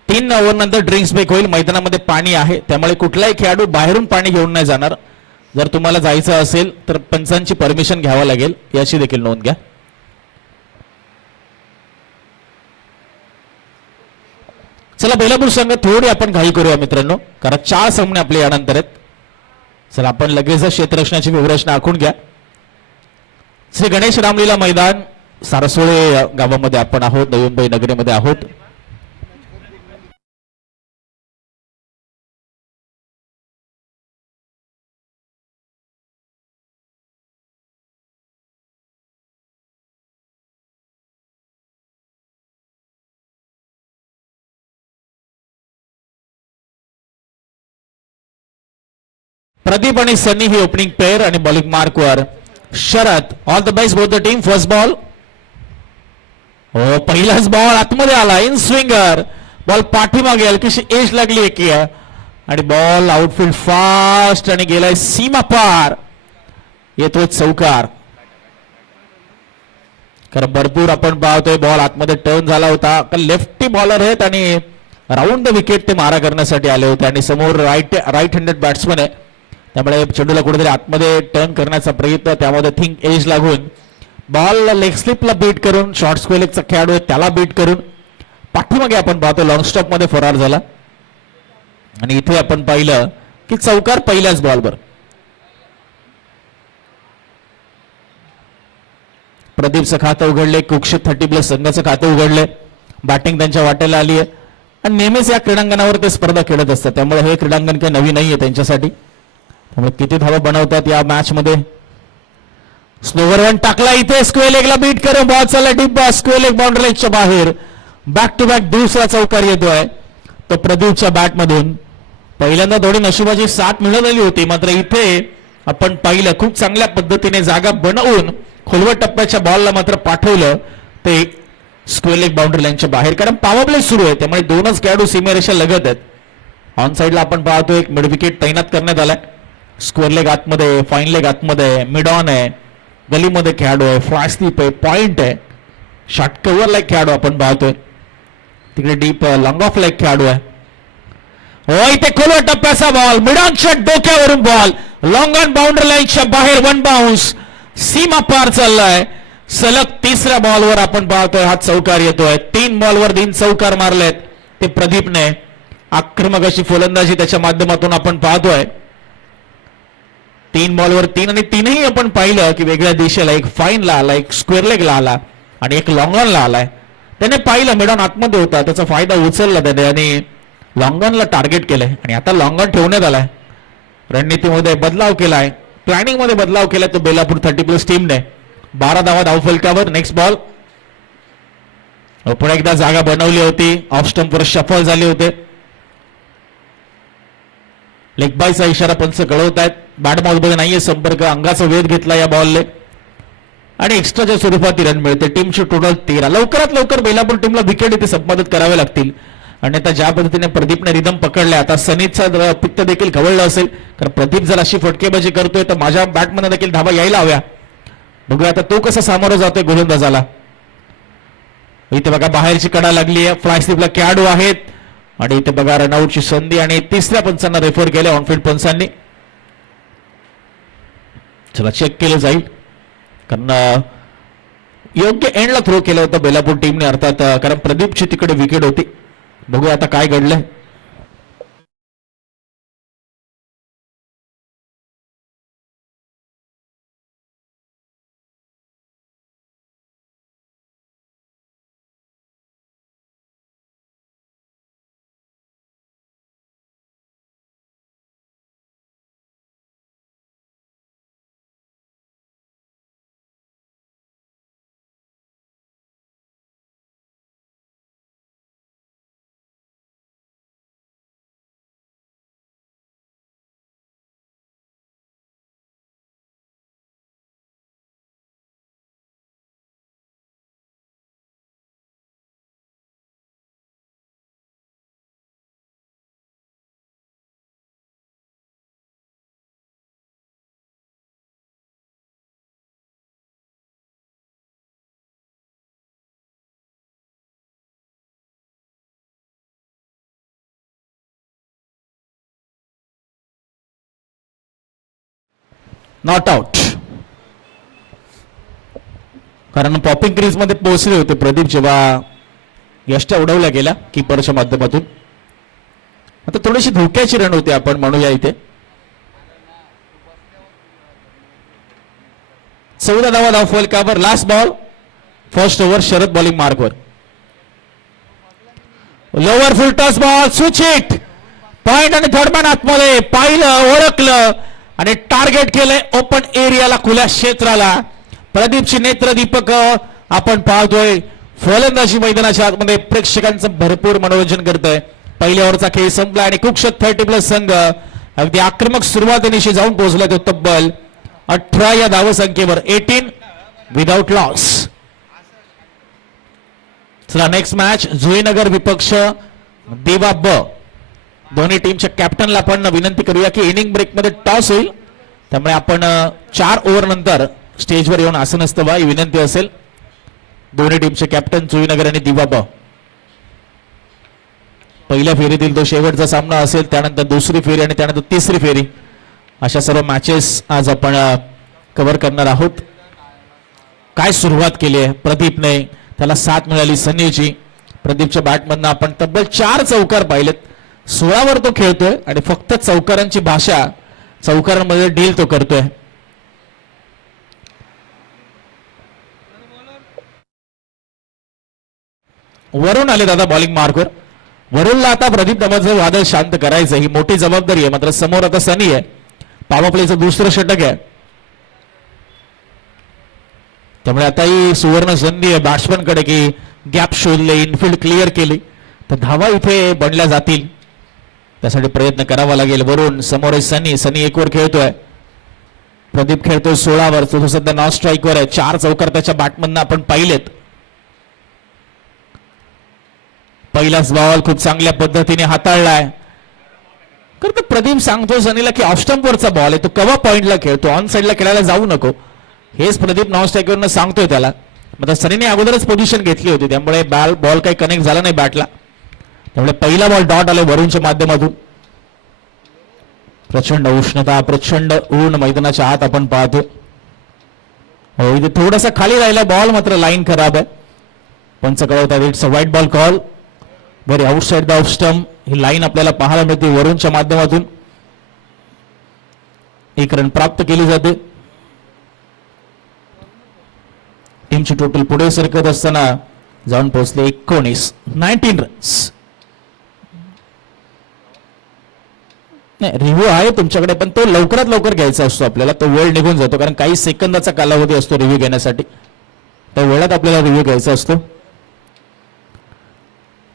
3 ओव्हर नंतर ड्रिंक्स ब्रेक होईल. मैदानामध्ये पाणी आहे त्यामुळे कुठलाही खेळाडू बाहेरून पाणी घेऊन नाही जाणार. जर तुम्हाला जायचं असेल तर पंचांची परमिशन घ्यावं लागेल, याची देखील नोंद घ्या. चला बेलापूर संघ थोडी आपण घाई करूया मित्रांनो, कारण 4 सामने आपले यानंतर आहेत. चला आपण लगेच क्षेत्ररक्षणाची व्यवस्था आखून घ्या. श्री गणेश रामलीला मैदान सारसोळे गावामध्ये आपण आहोत, नवी मुंबई नगरीमध्ये आहोत. प्रदीप आणि सनी ही ओपनिंग पेअर आणि बॉलिंग मार्क वर Sharad. All the best both the team. First ball, हो पहिलाच बॉल आतमध्ये आला, इन स्विंगर बॉल पाठीमागे हलकीशी एज लागली एक आणि बॉल आउटफील्ड फास्ट आणि गेलाय सीमा पार, येतोय चौकार. कारण भरपूर आपण पाहतोय बॉल आतमध्ये टर्न झाला होता, लेफ्टी बॉलर आहेत आणि राऊंड द विकेट ते मारा करण्यासाठी आले होते आणि समोर राईट हँडेड बॅट्समन आहे, त्यामुळे चेंडूला कुठेतरी आतमध्ये टर्न करण्याचा प्रयत्न, त्यामध्ये थिंक एज लागून बॉल लेग स्लिपला बीट करून शॉर्ट स्क्वेअरचा खेळाडू आहे त्याला बीट करून पाठीमागे आपण पाहतो लॉंग स्टॉप मध्ये फरार झाला. आणि इथे आपण पाहिलं की चौकार पहिल्याच बॉलवर. प्रदीपचं खातं उघडले, कुक्षित 30+ संघाचं खातं उघडले, बॅटिंग त्यांच्या वाट्याला आली आहे आणि नेहमीच या क्रीडांगणावर ते स्पर्धा खेळत असतात, त्यामुळे हे क्रीडांगण काही नवीन नाहीये त्यांच्यासाठी. त्यामुळे किती धावा बनवतात या मॅच मध्ये. स्लोवर 1 टाकला इथे, स्क्वेअर लेगला बीट करून बॉल चालला डीप, स्क्वेअर लेग बाउंड्री लाईनच्या बाहेर. बॅक टू बॅक दुसरा चौकार येतोय तो प्रदीपच्या बॅट मधून. पहिल्यांदा थोडी नशिबाची साथ मिळालेली होती, मात्र इथे आपण पाहिलं खूप चांगल्या पद्धतीने जागा बनवून खोलवर टप्प्याच्या बॉलला मात्र पाठवलं ते स्क्वेअर लेग बाउंड्री लाईनच्या बाहेर, कारण पॉवर प्ले सुरू आहे त्यामुळे 2च खेळाडू सीमेरेषा लगत आहेत. ऑन साइडला आपण पाहतो एक मिड विकेट तैनात करण्यात आलाय. स्क्वेअर लेग आतमध्ये, फाईन लेग आतमध्ये, मिड ऑन आहे, गलीमध्ये खेळाडू आहे, फ्लाय स्लिप आहे, पॉइंट आहे, शॉर्ट कव्हर लाईक खेळाडू आपण पाहतोय, तिकडे डीप लॉंग ऑफ लाईक खेळाडू आहे. हो इथे खोलवर टप्प्याचा बॉल, मिड ऑन शॉट डोक्यावरून बॉल लॉंग ऑन बाउंड्री लाईनच्या बाहेर, 1 बाउन्स सीमा पार चाललाय. सलग 3ऱ्या बॉलवर आपण पाहतोय हा चौकार येतोय. 3 बॉलवर 3 चौकार मारलेत ते प्रदीपने. आक्रमक अशी फलंदाजी त्याच्या माध्यमातून आपण पाहतोय. 3 बॉलवर 3 आणि 3ही आपण पाहिलं की वेगळ्या दिशेला, एक फाईनला आला, एक स्क्वेअर लेगला आला आणि एक लॉंग ऑनला आलाय. त्याने पाहिलं मिडॉन आतमध्ये होता, त्याचा फायदा उचलला त्याने आणि लॉंग ऑनला टार्गेट केलंय आणि आता लॉंग ऑन ठेवण्यात आलाय. रणनीतीमध्ये बदलाव केलाय, प्लॅनिंग मध्ये बदलाव केलाय तो बेलापूर 30+ टीमने. 12 धावा धावफलकावर. नेक्स्ट बॉल, पुन्हा एकदा जागा बनवली होती, ऑफ स्टंपवर शफल झाले होते. लेग बायचा इशारा पंच कळवत आहेत. बॅट बॉल मध्ये नाहीये संपर्क, अंगाचा वेध घेतला या बॉलने. आणि एक्स्ट्राच्या स्वरूपात रन मिळते. टीमची टोटल 13. लवकरात लवकर बेलापूर टीमला विकेट इथे संपादित करावे लागतील. आणि आता ज्या पद्धतीने प्रदीपने रिदम पकडले, आता सनीचा पित्त देखील खवळलं असेल, कारण प्रदीप जर अशी फटकेबाजी करतोय तर माझ्या बॅटमध्ये देखील धावा यायला हव्या. बघूया आता तो कसा सामोरं जातोय गोलंदाजाला. इथे बघा बाहेरची कडा लागली आहे, फ्लाय स्लिपला खेळाडू आहेत आणि इथे बघा रनआउटची संधी आणि तिसऱ्या पंचांना रेफर केले ऑनफिल्ड पंचांनी. चला चेक केलं जाईल, कारण योग्य एंडला थ्रो केलं होतं बेलापूर टीमने, अर्थात कारण प्रदीपची तिकडे विकेट होती. बघूया आता काय घडलंय. नॉट आउट, कारण पॉपिंग क्रीज मध्ये पोहोचले होते प्रदीप जेव्हा यष्ट्या उडवल्या गेल्या कीपरच्या माध्यमातून. आता थोडीशी धोक्याची रन होती आपण म्हणूया इथे. 14 धावा धाव फलकावर. Last ball, first over, Sharad bowling मार्कवर. Lower full toss ball, switch hit, point आणि थर्डमॅन आतमध्ये पाहिलं, ओळखलं आणि टार्गेट केलंय ओपन एरियाला, खुल्या क्षेत्राला. प्रदीपची नेत्रदीपक आपण पाहतोय. फलंदाजी मैदानाच्या आतमध्ये प्रेक्षकांचं भरपूर मनोरंजन करतोय. पहिल्या ओव्हरचा खेळ संपला आणि कुक्षत 30+ संघ अगदी आक्रमक सुरुवातीनिशी जाऊन पोहोचला तो तब्बल 18 या धावसंख्येवर. 18 विदाउट लॉस. चला नेक्स्ट मॅच जुईनगर विपक्ष देवा ब. दोन्ही टीमच्या कॅप्टनला आपण विनंती करूया की इनिंग ब्रेक मध्ये टॉस होईल, त्यामुळे आपण 4 ओव्हर नंतर स्टेजवर येऊन आसनस्थ व्हा ही विनंती असेल. दोन्ही टीमचे कॅप्टन जुईनगर आणि दिवा ब. पहिल्या फेरीतील तो शेवटचा सामना असेल, त्यानंतर दुसरी फेरी आणि त्यानंतर तिसरी फेरी, अशा सर्व मॅचेस आज आपण कव्हर करणार आहोत. काय सुरुवात केली आहे प्रदीपने, त्याला साथ मिळाली सनीची. प्रदीपच्या बॅटमधनं आपण तब्बल 4 चौकार पाहिलेत. 16 वर तो खेळतोय आणि फक्त चौकारांची भाषा, चौकारांमध्ये डील तो करतोय. वरुण आले दादा बॉलिंग मार्कवर. वरुणला आता प्रदीप दादाचं वादळ शांत करायचं, ही मोठी जबाबदारी आहे. मात्र समोर आता सनी आहे, पॉवर प्लेचं दुसरं षटक आहे, त्यामुळे आता ही सुवर्ण संधी आहे बॅट्समन कडे की गॅप शोधले, इनफिल्ड क्लिअर केली तर धावा इथे बनल्या जातील. त्यासाठी प्रयत्न करावा लागेल. वरुण समोर आहे सनी. सनी 1 वर खेळतोय, प्रदीप खेळतोय 16 वर. तो सध्या नॉन स्ट्राईक वर आहे. 4 चौकार त्याच्या बॅटमधनं आपण पाहिलेत. पहिलाच बॉल खूप चांगल्या पद्धतीने हाताळलाय. तर प्रदीप सांगतो सनीला की ऑफ स्टंप वरचा बॉल आहे, तो कवा पॉइंटला खेळतो, ऑन साइडला खेळायला जाऊ नको. हेच प्रदीप नॉन स्ट्राईक वरनं सांगतोय त्याला. मग सनीने अगोदरच पोझिशन घेतली होती, त्यामुळे बॉल काही कनेक्ट झाला नाही बॅटला. त्यामुळे पहिला बॉल डॉट आला वरुणच्या माध्यमातून. प्रचंड उष्णता, प्रचंड ऊन मैदानाच्या आत आपण पाहतो. हो, इथे थोडासा खाली राहिला बॉल, मात्र लाईन खराब आहे. पंच कळवतात it's a white ball call, very outside the off stump. He line आपल्याला पाहायला मिळते वरुणच्या माध्यमातून. 1 रन प्राप्त केली जाते. टीमची टोटल पुढे सरकत असताना जाऊन पोहोचले 19 रन्स. नाही, रिव्ह्यू आहे तुमच्याकडे, पण तो लवकरात लवकर घ्यायचा असतो आपल्याला. तो वेळ निघून जातो, कारण काही सेकंदाचा कालावधी असतो रिव्ह्यू घेण्यासाठी. त्या वेळात आपल्याला रिव्ह्यू घ्यायचा असतो.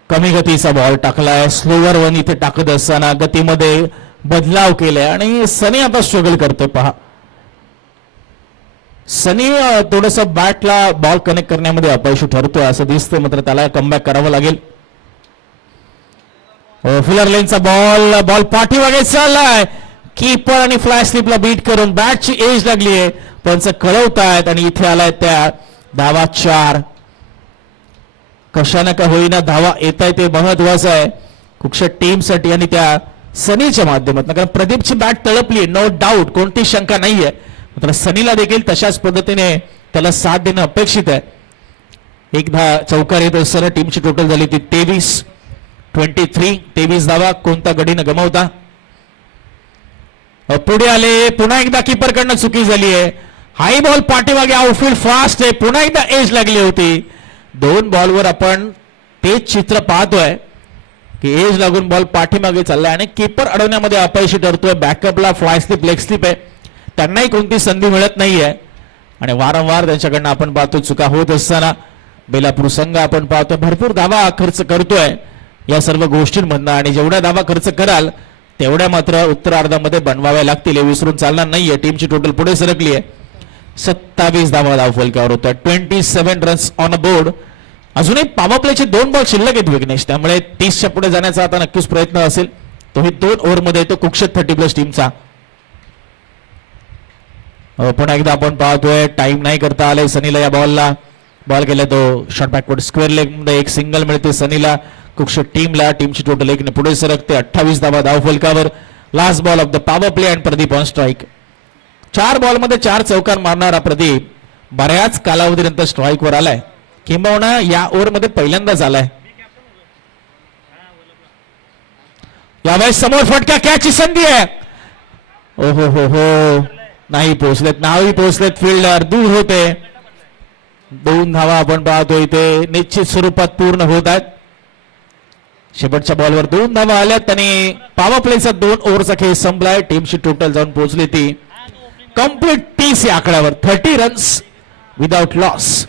कमी गतीचा बॉल टाकलाय, स्लोवर वन इथे टाकत असताना गतीमध्ये बदलाव केलाय आणि सनी आता स्ट्रगल करतोय पहा. सनी थोडस बॅटला बॉल कनेक्ट करण्यामध्ये अपयशी ठरतोय असं दिसतंय, मात्र त्याला कमबॅक करावं लागेल. फिलर लेनचा बॉल पाठीमागे चाललाय. कीपर आणि फ्लॅश स्लिपला बीट करून बॅटची एज लागली आहे. पंच कळवतायत आणि इथे आलाय त्या धावा 4. कशाने का होईना धावा येत आहे ते महत्वाचं आहे कुक्षट टीमसाठी आणि त्या सनीच्या माध्यमातून. कारण प्रदीपची बॅट तळपली, नो डाऊट, कोणती शंका नाहीये. मात्र सनीला देखील तशाच पद्धतीने त्याला साथ देणं अपेक्षित आहे. एकदा चौकार येत असताना टीमची टोटल झाली ती 23 धावा. कोणता गडीनं गमावता पुढे आले. पुन्हा एकदा कीपरकडनं चुकी झाली आहे. हाय बॉल पाठीमागे, आउटफील्ड फास्ट आहे. पुन्हा एकदा एज लागली होती. 2 बॉलवर आपण तेच चित्र पाहतोय की एज लागून बॉल पाठीमागे चाललाय आणि कीपर अडवण्यामध्ये अपयशी ठरतोय. बॅकअपला फ्लाय स्लिप, लेग स्लिप आहे, त्यांनाही कोणती संधी मिळत नाहीये आणि वारंवार त्यांच्याकडनं आपण पाहतो चुका होत असताना. बेलापूर संघ आपण पाहतोय भरपूर धावा खर्च करतोय या सर्व गोष्टींमधनं आणि जेवढ्या धावा खर्च कराल तेवढ्या मात्र उत्तरार्धामध्ये बनवाव्या लागतील, हे विसरून चालणार नाहीये. टीमची टोटल पुढे सरकली आहे. 27 धावा धावफलकावर होत आहे. 27 रन्स ऑन अ बोर्ड. अजूनही पॉवर प्लेचे 2 बॉल शिल्लक आहेत विघ्नेश, त्यामुळे 30च्या पुढे जाण्याचा आता नक्कीच प्रयत्न असेल. तोही 2 ओव्हरमध्ये येतो कुक्षत 30+ टीमचा. पुन्हा एकदा आपण पाहतोय टाइम नाही करता आलाय सनीला. या बॉल केला तो शॉर्ट बॅकवर्ड स्क्वेअर लेग मध्ये एक सिंगल मिळते सनीला. कुक्षट टीमला. टीमची टोटल 1 ने पुढे सरकते. 28 धावा धावफलकावर. Last ball of the power play and Pradeep on strike. 4 बॉलमध्ये 4 चौकार मारणारा प्रदीप बऱ्याच कालावधीनंतर स्ट्राईकवर आलाय, किंबहुना या ओव्हरमध्ये पहिल्यांदाच आलाय. यावेळेस समोर फटका, कॅचची संधी आहे. ओहो हो हो, नाही पोहोचलेत, नाही पोहोचलेत. फिल्डर दूर होते. 2 धावा आपण पाहतो इथे निश्चित स्वरूपात पूर्ण होत आहेत. शेवटच्या बॉलवर 2 धावा आल्यात आणि पॉवर प्लेचा 2 ओव्हरचा खेळ संपलाय. टीमची टोटल जाऊन पोहोचली ती कंप्लीट 30 या आकड्यावर. 30 रन्स विदाउट लॉस.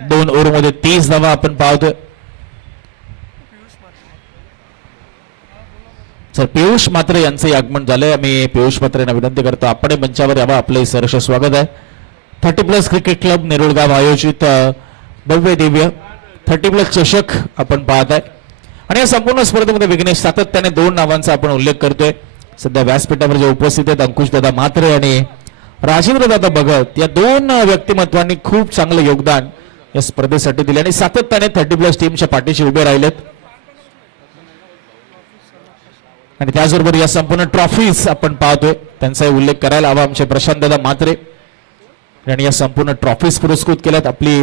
दोन ओव्हरमध्ये 30 धावा आपण पाहतोय. सर पियुष म्हात्रे यांचे आगमन झालंय. आम्ही पियुष म्हात्रेंना विनंती करतो आपण मंचावर यावं. आपले सहर्ष स्वागत आहे. 30+ क्रिकेट क्लब नेरुळगाव आयोजित भव्य दिव्य 30+ चषक आपण पाहत आहे आणि या संपूर्ण स्पर्धेमध्ये विघ्नेश सातत्याने 2 नावांचा आपण उल्लेख करतोय. सध्या व्यासपीठावर जे उपस्थित आहेत अंकुशदादा म्हात्रे आणि राजेंद्रदादा भगत, या 2 व्यक्तिमत्वांनी खूप चांगलं योगदान या स्पर्धेसाठी दिले आणि सातत्याने 30+ टीमच्या पाठीशी उभे राहिलेत. आणि त्याचबरोबर या संपूर्ण ट्रॉफीज आपण पाहतोय, त्यांचा उल्लेख करायला हवा आमचे प्रशांतदादा म्हात्रे आणि या संपूर्ण ट्रॉफीज पुरस्कृत केल्यात. आपली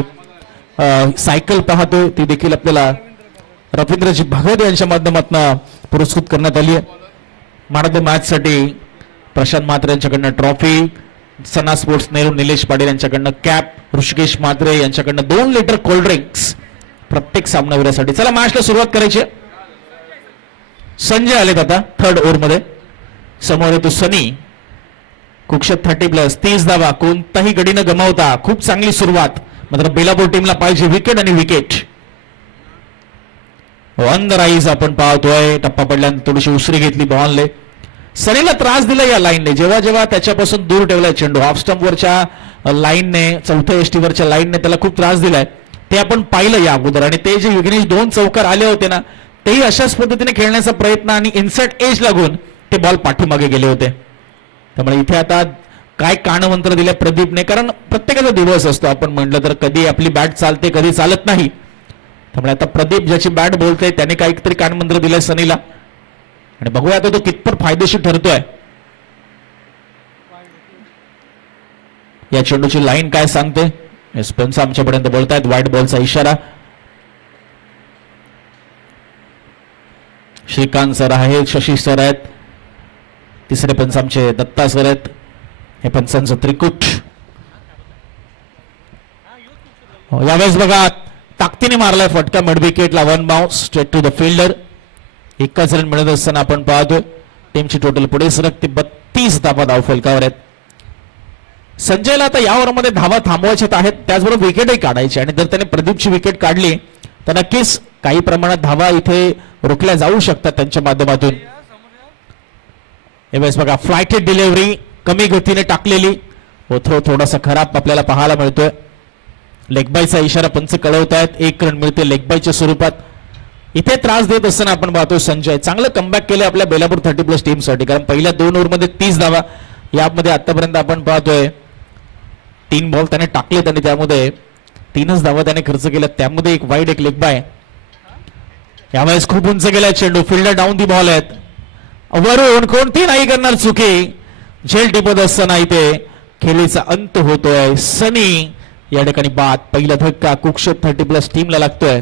सायकल पाहतोय ती देखील आपल्याला रवींद्रजी भगत यांच्या माध्यमातून पुरस्कृत करण्यात आली आहे. मॅन ऑफ द मॅच साठी प्रशांत म्हात्रे यांच्याकडनं ट्रॉफी, सना स्पोर्ट्स नेहरू निलेश पाटील यांच्याकडनं कॅप, ऋषिकेश म्हात्रे यांच्याकडनं 2 लिटर कोल्ड ड्रिंक्स प्रत्येक सामनावीरासाठी. चला मॅचला सुरुवात करायची. संजय आलेत आता 3rd ओव्हरमध्ये. समोर येतो सनी. कुक्षत 30+, 30 धावा कोणताही गडी न गमावता खूप चांगली सुरुवात. मात्र बेलापूर टीमला पाहिजे विकेट आणि विकेट. ऑन द राईज आपण पाहतोय. टप्पा पडल्यानंतर थोडीशी उसरी घेतली बॉलने. सनीला त्रास दिला या लाईनने. जेव्हा जेव्हा त्याच्यापासून दूर ठेवलाय चेंडू, ऑफ स्टंपवरच्या लाईनने, चौथ्या एसटीवरच्या लाईनने त्याला खूप त्रास दिलाय. ते आपण पाहिलं या अगोदर. आणि ते जे विघ्नेश 2 चौकार आले होते ना, तेही अशाच पद्धतीने खेळण्याचा प्रयत्न आणि इन्सर्ट एज लागून ते बॉल पाठीमागे गेले होते. त्यामुळे इथे आता काय कानमंत्र दिले प्रदीपने, कारण प्रत्येकाचा दिवस असतो. आपण म्हटलं तर कधी आपली बॅट चालते, कधी चालत नाही. त्यामुळे आता प्रदीप ज्याची बॅट बोलते त्याने काहीतरी कानमंत्र दिलाय सनीला आणि बघूया आता तो कितपत फायदेशीर ठरतोय. या चेंडूची लाईन काय सांगते. स्पेन्स आमच्यापर्यंत बोलतायत. व्हाईट बॉलचा इशारा. श्रीकांत सर आहेत, शशी सर आहेत, तिसरे पंच आमचे दत्ता सर आहेत. हे पंचांचं त्रिकूट. यावेळेस बघा ताकदीने मारलाय फटका मिड विकेटला, one bounce straight to the fielder. एकच रन मिळत असताना आपण पाहतोय टीमची टोटल पुढे सरकते 32 धावा धाव फलकावर आहेत. संजयला आता या ओव्हरमध्ये धावा थांबवायच्या आहेत, त्याचबरोबर विकेटही काढायची आणि जर त्याने प्रदीपची विकेट काढली तर नक्कीच काही प्रमाणात धावा इथे रोखल्या जाऊ शकतात त्यांच्या माध्यमातून. यावेळेस बघा फ्लायटेड डिलिव्हरी कमी गतीने टाकलेली व थोडासा खराब आपल्याला पाहायला मिळतोय. लेगबायचा इशारा पंच कळवत आहेत, 1 रन मिळते लेगबायच्या स्वरूपात. इथे त्रास देत असताना आपण पाहतो संजय चांगलं कमबॅक केले आपल्या बेलापूर 30+ टीमसाठी, कारण पहिल्या 2 ओव्हरमध्ये 30 धावा, यामध्ये आतापर्यंत आपण पाहतोय 3 बॉल त्याने टाकलेत आणि त्यामध्ये 3च धावा त्याने खर्च केल्या, त्यामध्ये एक वाईड एक लेग बाय. यावेळेस खूप उंच गेलाय चेंडू, फिल्डर डाऊन दी बॉल आहेत, वरून कोणती नाही करणार चुकी, झेल टिपत असताना इथे खेळीचा अंत होतोय. सनी या ठिकाणी बाद, पहिला धक्का कुक्षेत 30+ टीमला लागतोय.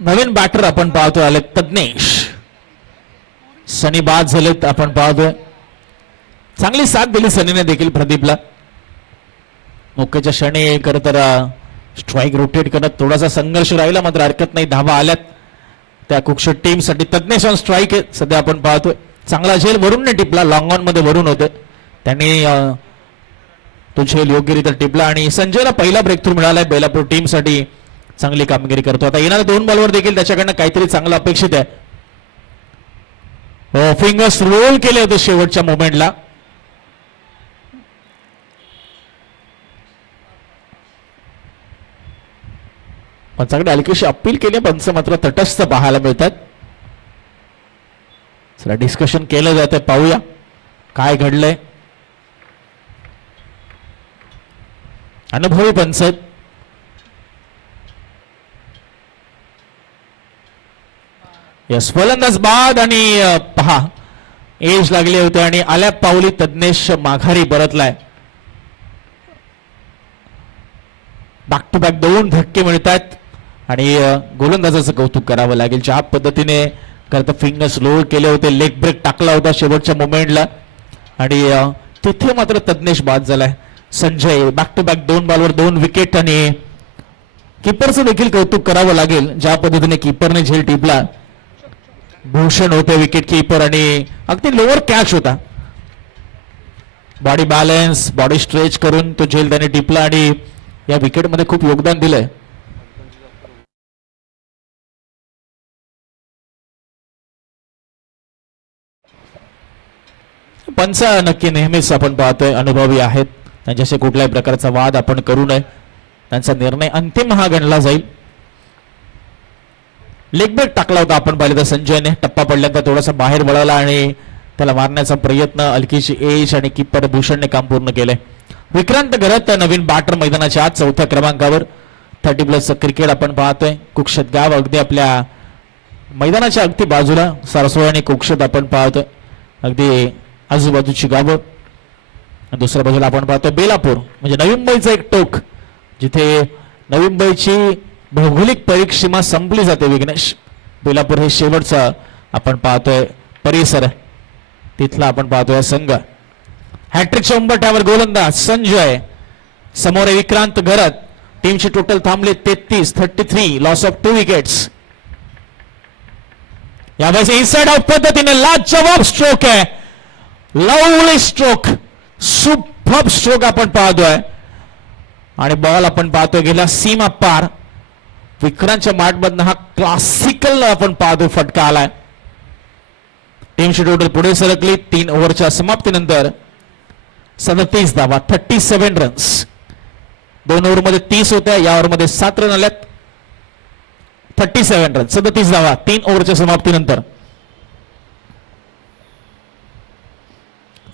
नवीन बॅटर आपण पाहतोय आले तज्ञेश, सनी बाद झालेत आपण पाहतोय. चांगली साथ दिली सनीने देखील प्रदीपला. मोक्याच्या क्षणी खरं तर स्ट्राईक रोटेट करत थोडासा संघर्ष राहिला, मात्र हरकत नाही, धावा आल्यात त्या कुक्षेत टीमसाठी. तज्ञेश ऑन स्ट्राईक आहे सध्या आपण पाहतोय. चांगला झेल वरून टिपला, लॉंग ऑन मध्ये वरून होते, त्यांनी तो झेल योग्यरित्या टिपला आणि संजयला पहिला ब्रेक थ्रू मिळालाय बेलापूर टीमसाठी. चांगली कामगिरी करतो. आता येणाऱ्या 2 बॉलवर देखील त्याच्याकडनं काहीतरी चांगलं अपेक्षित आहे. फिंगर्स रोल केले होते शेवटच्या मोमेंटला. पंचाकडे हलकीशी अपील केली, पंच मात्र तटस्थ पाहायला मिळतात. चला डिस्कशन केलं जातं, पाहूया काय घडलंय. अनुभवी पंच यस, फलंदाज बाद आणि पहा एज लागले होते आणि आल्या पावली तज्ञेश माघारी परतलाय. बॅक टू बॅक 2 धक्के मिळतात आणि गोलंदाजाचं कौतुक करावं लागेल. ज्या पद्धतीने करता फिंगर्स लोड केले होते, लेग ब्रेक टाकला होता शेवटच्या मोमेंटला आणि तिथे मात्र तज्ञेश बाद झालाय. संजय बॅक टू बॅक 2 बॉलवर 2 विकेट आणि किपरचं देखील कौतुक करावं लागेल. ज्या पद्धतीने किपरने झेल टिपला, भूषण होते विकेट कीपर आणि अगदी लोअर कॅच होता. बॉडी बॅलन्स, बॉडी स्ट्रेच करून तो झेल त्याने टिपला आणि या विकेटमध्ये खूप योगदान दिलंय. पंच नक्की नेहमीच आपण पाहतोय अनुभवी आहेत, त्यांच्याशी कुठल्याही प्रकारचा वाद आपण करू नये, त्यांचा निर्णय अंतिम हा गणला जाईल. लेग ब्रेक टाकला होता आपण पाहिलं तर संजयने, टप्पा पडल्यानंतर थोडासा बाहेर वळवला आणि त्याला मारण्याचा प्रयत्न हलकीशी एज आणि किपर भूषणने काम पूर्ण केलंय. विक्रांत घरत नवीन बॅटर मैदानाच्या आज 4थ्या क्रमांकावर. 30+ क्रिकेट आपण पाहतोय. कुक्षत गाव अगदी आपल्या मैदानाच्या अगदी बाजूला, सारसोळ आणि कुक्षत आपण पाहतोय अगदी आजूबाजूची गावं. दुसऱ्या बाजूला आपण पाहतोय बेलापूर, म्हणजे नवी मुंबईचं एक टोक, जिथे नवी मुंबईची भौगोलिक परिसीमा संपली जाते. विघ्नेश, बेलापूर हे शेवटचं आपण पाहतोय परिसर, तिथला आपण पाहतोय संघ. हॅट्रिकच्या उंबरठ्यावर गोलंदाज संजय, समोर आहे विक्रांत घरत. टीमची टोटल थांबले 33 लॉस ऑफ 2 विकेट्स. यावेळेस इनसाइड आउट पद्धतीने लाजवाब स्ट्रोक आहे, लवली स्ट्रोक, सुपर्ब स्ट्रोक आपण पाहतोय आणि बॉल आपण पाहतोय गेला सीमा पार. विक्रांतच्या मार्टमधनं हा क्लासिकल आपण पाहतो फटका आलाय. टीमची टोटल पुढे सरकली 3 ओव्हरच्या समाप्तीनंतर. 37 धावा, 37 रन्स. 2 ओव्हरमध्ये 30 होत्या, या ओव्हरमध्ये 7 रन आल्यात. 37 रन, 37 धावा 3 ओव्हरच्या समाप्तीनंतर.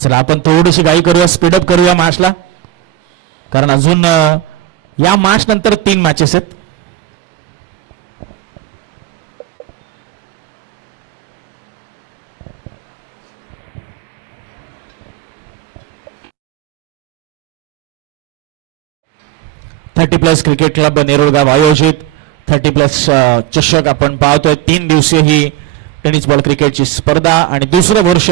चला आपण थोडीशी घाई करूया, स्पीडअप करूया मॅचला, कारण अजून या मॅच नंतर 3 मॅचेस आहेत. +30 क्रिकेट क्लब नेरुळगाव आयोजित 30+ चषक आपण पाहतोय. 3 दिवसीय ही टेनिस बॉल क्रिकेटची स्पर्धा आणि दुसरं वर्ष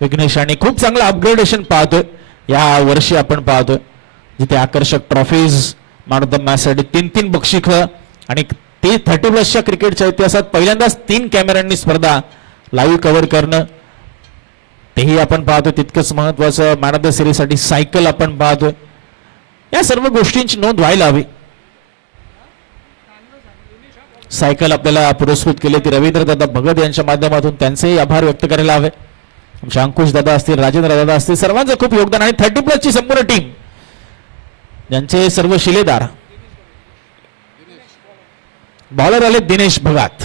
विघ्नेश आणि खूप चांगलं अपग्रेडेशन पाहतोय या वर्षी. आपण पाहतोय जिथे आकर्षक trophies, man of the match साठी 3 बक्षिक आणि ते 30+ क्रिकेटच्या इतिहासात पहिल्यांदाच 3 कॅमेऱ्यांनी स्पर्धा लाईव्ह कव्हर करणं, तेही आपण पाहतोय. तितकंच महत्वाचं मॅन ऑफ द सिरीज साठी सायकल आपण पाहतोय. या सर्व गोष्टींची नोंद व्हायला हवी. सायकल आपल्याला पुरस्कृत केली ती रवींद्र दादा भगत यांच्या माध्यमातून, त्यांचेही आभार व्यक्त करायला हवे. आमचे अंकुश दादा असतील, राजेंद्र दादा असतील, सर्वांचं खूप योगदान आहे. 30+ ची संपूर्ण टीम, ज्यांचे सर्व शिलेदार. बॉलर आले दिनेश भगात.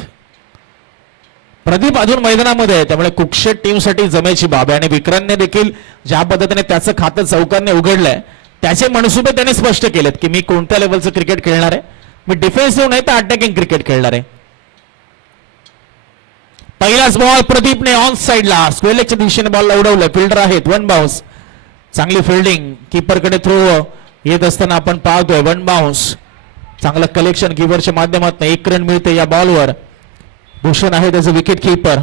प्रदीप अजून मैदानामध्ये आहे, त्यामुळे कुक्षेट टीमसाठी जमेची बाब आहे. आणि विक्रांतने देखील ज्या पद्धतीने त्याचं खातं चौकारने उघडलंय, त्याचे मनसुबे त्याने स्पष्ट केलेत की मी कोणत्या लेवलचं क्रिकेट खेळणार आहे. मी डिफेन्सिव्ह नाही तर अटॅकिंग क्रिकेट खेळणार आहे. पहिलाच बॉल प्रदीपने ऑन साइडला स्क्वेअरलेगच्या दिशेने बॉलला उडवलं. फिल्डर आहेत, 1 बाउन्स. चांगली फिल्डिंग, कीपरकडे थ्रो येत असताना आपण पाहतोय 1 बाउन्स. चांगलं कलेक्शन कीपरच्या माध्यमातून 1 रन मिळते या बॉलवर. भूषण आहे त्याचं विकेट किपर.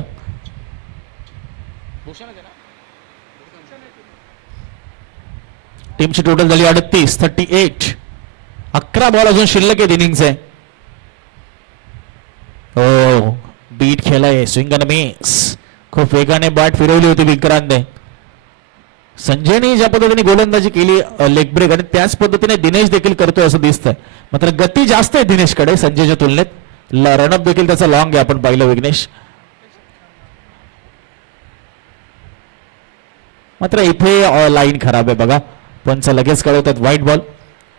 टीमची टोटल झाली 38, 38. 11 बॉल अजून शिल्लक आहेत इनिंगचे. हो, बीट खेळाय, स्विंग अँड मिस. खूप वेगाने बॅट फिरवली होती विक्रांतने. संजयने ज्या पद्धतीने गोलंदाजी केली लेग ब्रेक, आणि त्याच पद्धतीने दिनेश देखील करतोय असं दिसतंय. मात्र गती जास्त आहे दिनेशकडे संजयच्या तुलनेत. रनअप देखील त्याचा लॉंग आहे, आपण पाहिलं विघ्नेश. मात्र इथे लाईन खराब आहे बघा. पंच लगेच कळवतात व्हाईट बॉल.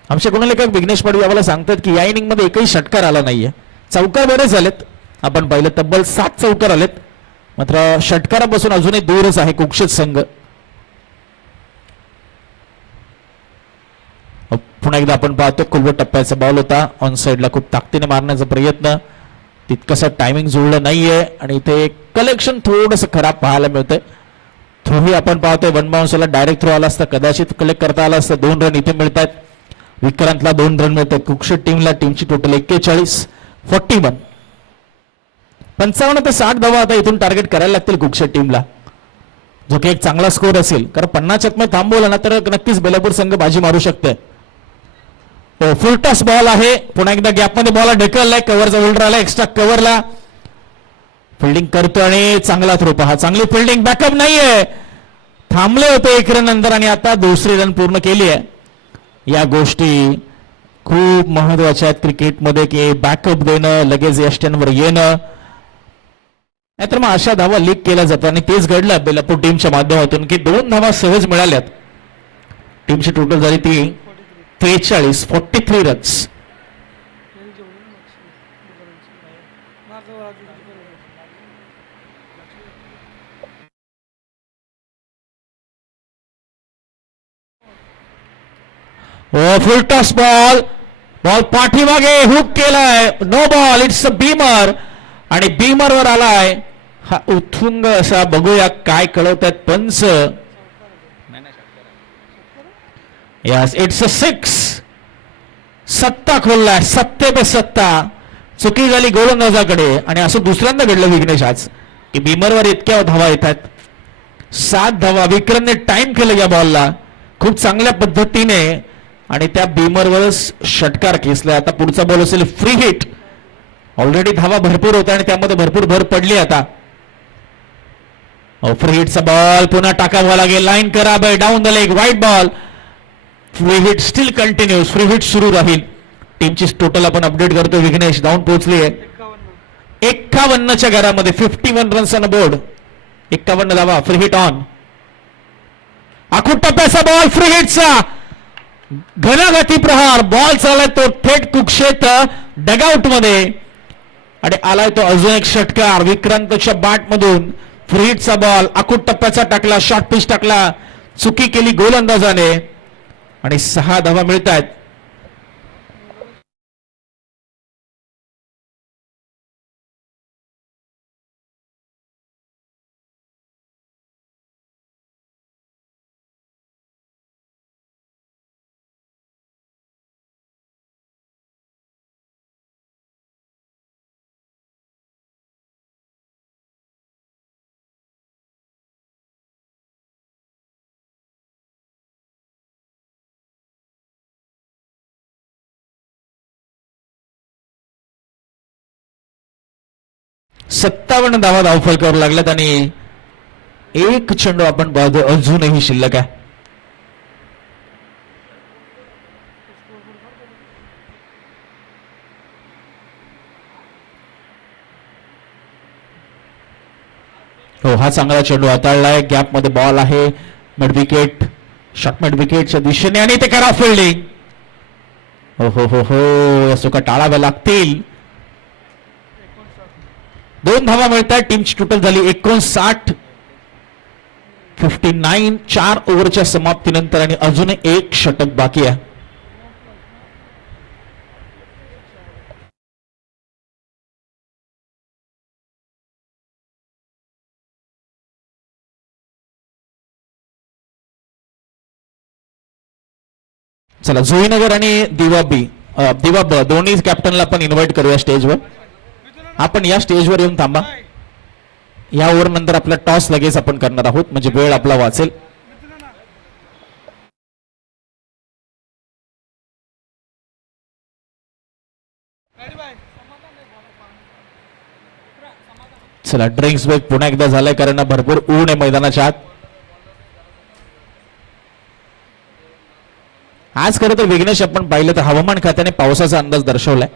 आमचे कोणाला लेखक विघ्नेश पाडवी आम्हाला सांगतात की या इनिंग मध्ये एकही षटकार आला नाहीये. चौकार बरेच झालेत, आपण पाहिलं तब्बल 7 चौकार आलेत. मात्र षटकारापासून अजूनही दूरच आहे कुक्षित संघ. पुन्हा एकदा आपण पाहतो कुलबट टप्प्याचा बॉल होता ऑन साइडला. खूप ताकदीने मारण्याचा प्रयत्न, तितकंसं टायमिंग जुळलं नाहीये आणि इथे कलेक्शन थोडंसं खराब पाहायला मिळतंय. थ्रोही आपण पाहतोय 1 बाउन्सला डायरेक्ट थ्रो आला असता कदाचित कलेक्ट करता आला असतं. 2 रन इथे मिळतात. विक्रांतला 2 रन मिळतात. कुक्षित टीमला, टीमची टोटल 41, 41. 55 ते 60 धावा आता इथून टार्गेट करायला लागतील कुक्षित टीमला, जो की एक चांगला स्कोर असेल. कारण 50 मध्ये थांबवलं ना तर नक्कीच बेलापूर संघ बाजी मारू शकते. फुल टॉस बॉल आहे. पुन्हा एकदा गॅपमध्ये बॉल ढकललाय, कव्हरचा होल्डर आला एक्स्ट्रा कव्हरला. फिल्डिंग करतो आणि चांगला थ्रो पहा. चांगली फिल्डिंग, बॅकअप नाहीये. थांबले होते 1 रन नंतर आणि आता 2री रन पूर्ण केली आहे. या गोष्टी खूप महत्वाच्या आहेत क्रिकेटमध्ये की बॅकअप देणं, लगेच यष्ट्यांवर येणं. नाहीतर मग अशा धावा लीक केल्या जातात आणि तेच घडलं बेलापूर टीमच्या माध्यमातून की 2 धावा सहज मिळाल्यात. टीमची टोटल झाली ती 43, 43 रन्स. फुल टॉस बॉल पाठीमागे हुक केलाय. No ball, it's a beamer. आणि बीमर वर आलाय हा उत्तुंग असा. बघूया काय कळवतात पंच. Yes, it's a 6. सत्ता खोललाय, 7 पे 7. चुकी झाली गोलंदाजाकडे आणि असं दुसऱ्यांदा घडलं विघ्नेश आज की बीमरवर इतक्या धावा येतात. 7 धावा. विक्रमने टाइम केलं या बॉलला खूप चांगल्या पद्धतीने आणि त्या बीमरवरच षटकार खेचलाय. आता पुढचा बॉल असेल फ्री हिट. ऑलरेडी धावा भरपूर होत्या आणि त्यामध्ये भरपूर भर पडली. आता फ्री हिटचा बॉल पुन्हा टाकावा लागेल. लाईन खराब आहे, down the leg, white ball. Free hit steel continuous. Free hit सुरू राहील. टीमची टोटल आपण अपडेट करतो विघ्नेश. धावून पोहोचली आहे 51च्या घरामध्ये. 51 रन्स ऑन बोर्ड. 51 धावा. Free hit on. आखूड टप्प्याचा बॉल फ्री हिटचा घनगती प्रहार बॉल चाललाय तो थेट कुक्षेत डगआउट मध्ये आणि आलाय तो अजून एक षटकार विक्रांतच्या बॅट मधून फ्री हिटचा बॉल आखूड टप्प्याचा टाकला शॉर्ट पिच टाकला चुकी केली गोलंदाजाने आणि 6 धावा मिळत आहेत. सत्तावन्न धावा धावफलकावर लागल्यात आणि एक चेंडू आपण पाहतो अजूनही शिल्लक आहे. हो हा चांगला चेंडू हाताळलाय गॅप मध्ये बॉल आहे मिड विकेट शॉर्ट मिड विकेटच्या दिशेने आणि ते करा फिल्डिंग. हो हो हो हो या चुका टाळाव्या लागतील. 2 धावा मिळतात टीमची टोटल झाली 59 59 4 ओव्हरच्या समाप्तीनंतर आणि अजून एक षटक बाकी आहे. चला जुईनगर आणि दिवाब दोन्ही कॅप्टनला आपण इन्व्हाइट करूया स्टेजवर. आपण या स्टेजवर येऊन थांबा. या ओव्हर नंतर आपला टॉस लगेच आपण करणार आहोत म्हणजे वेळ आपला वाचेल. चला ड्रिंक्स ब्रेक पुन्हा एकदा झालाय कारण भरपूर ऊन आहे मैदानाच्या आत. आज खरं तर विघ्नेश आपण पाहिलं तर हवामान खात्याने पावसाचा अंदाज दर्शवलाय.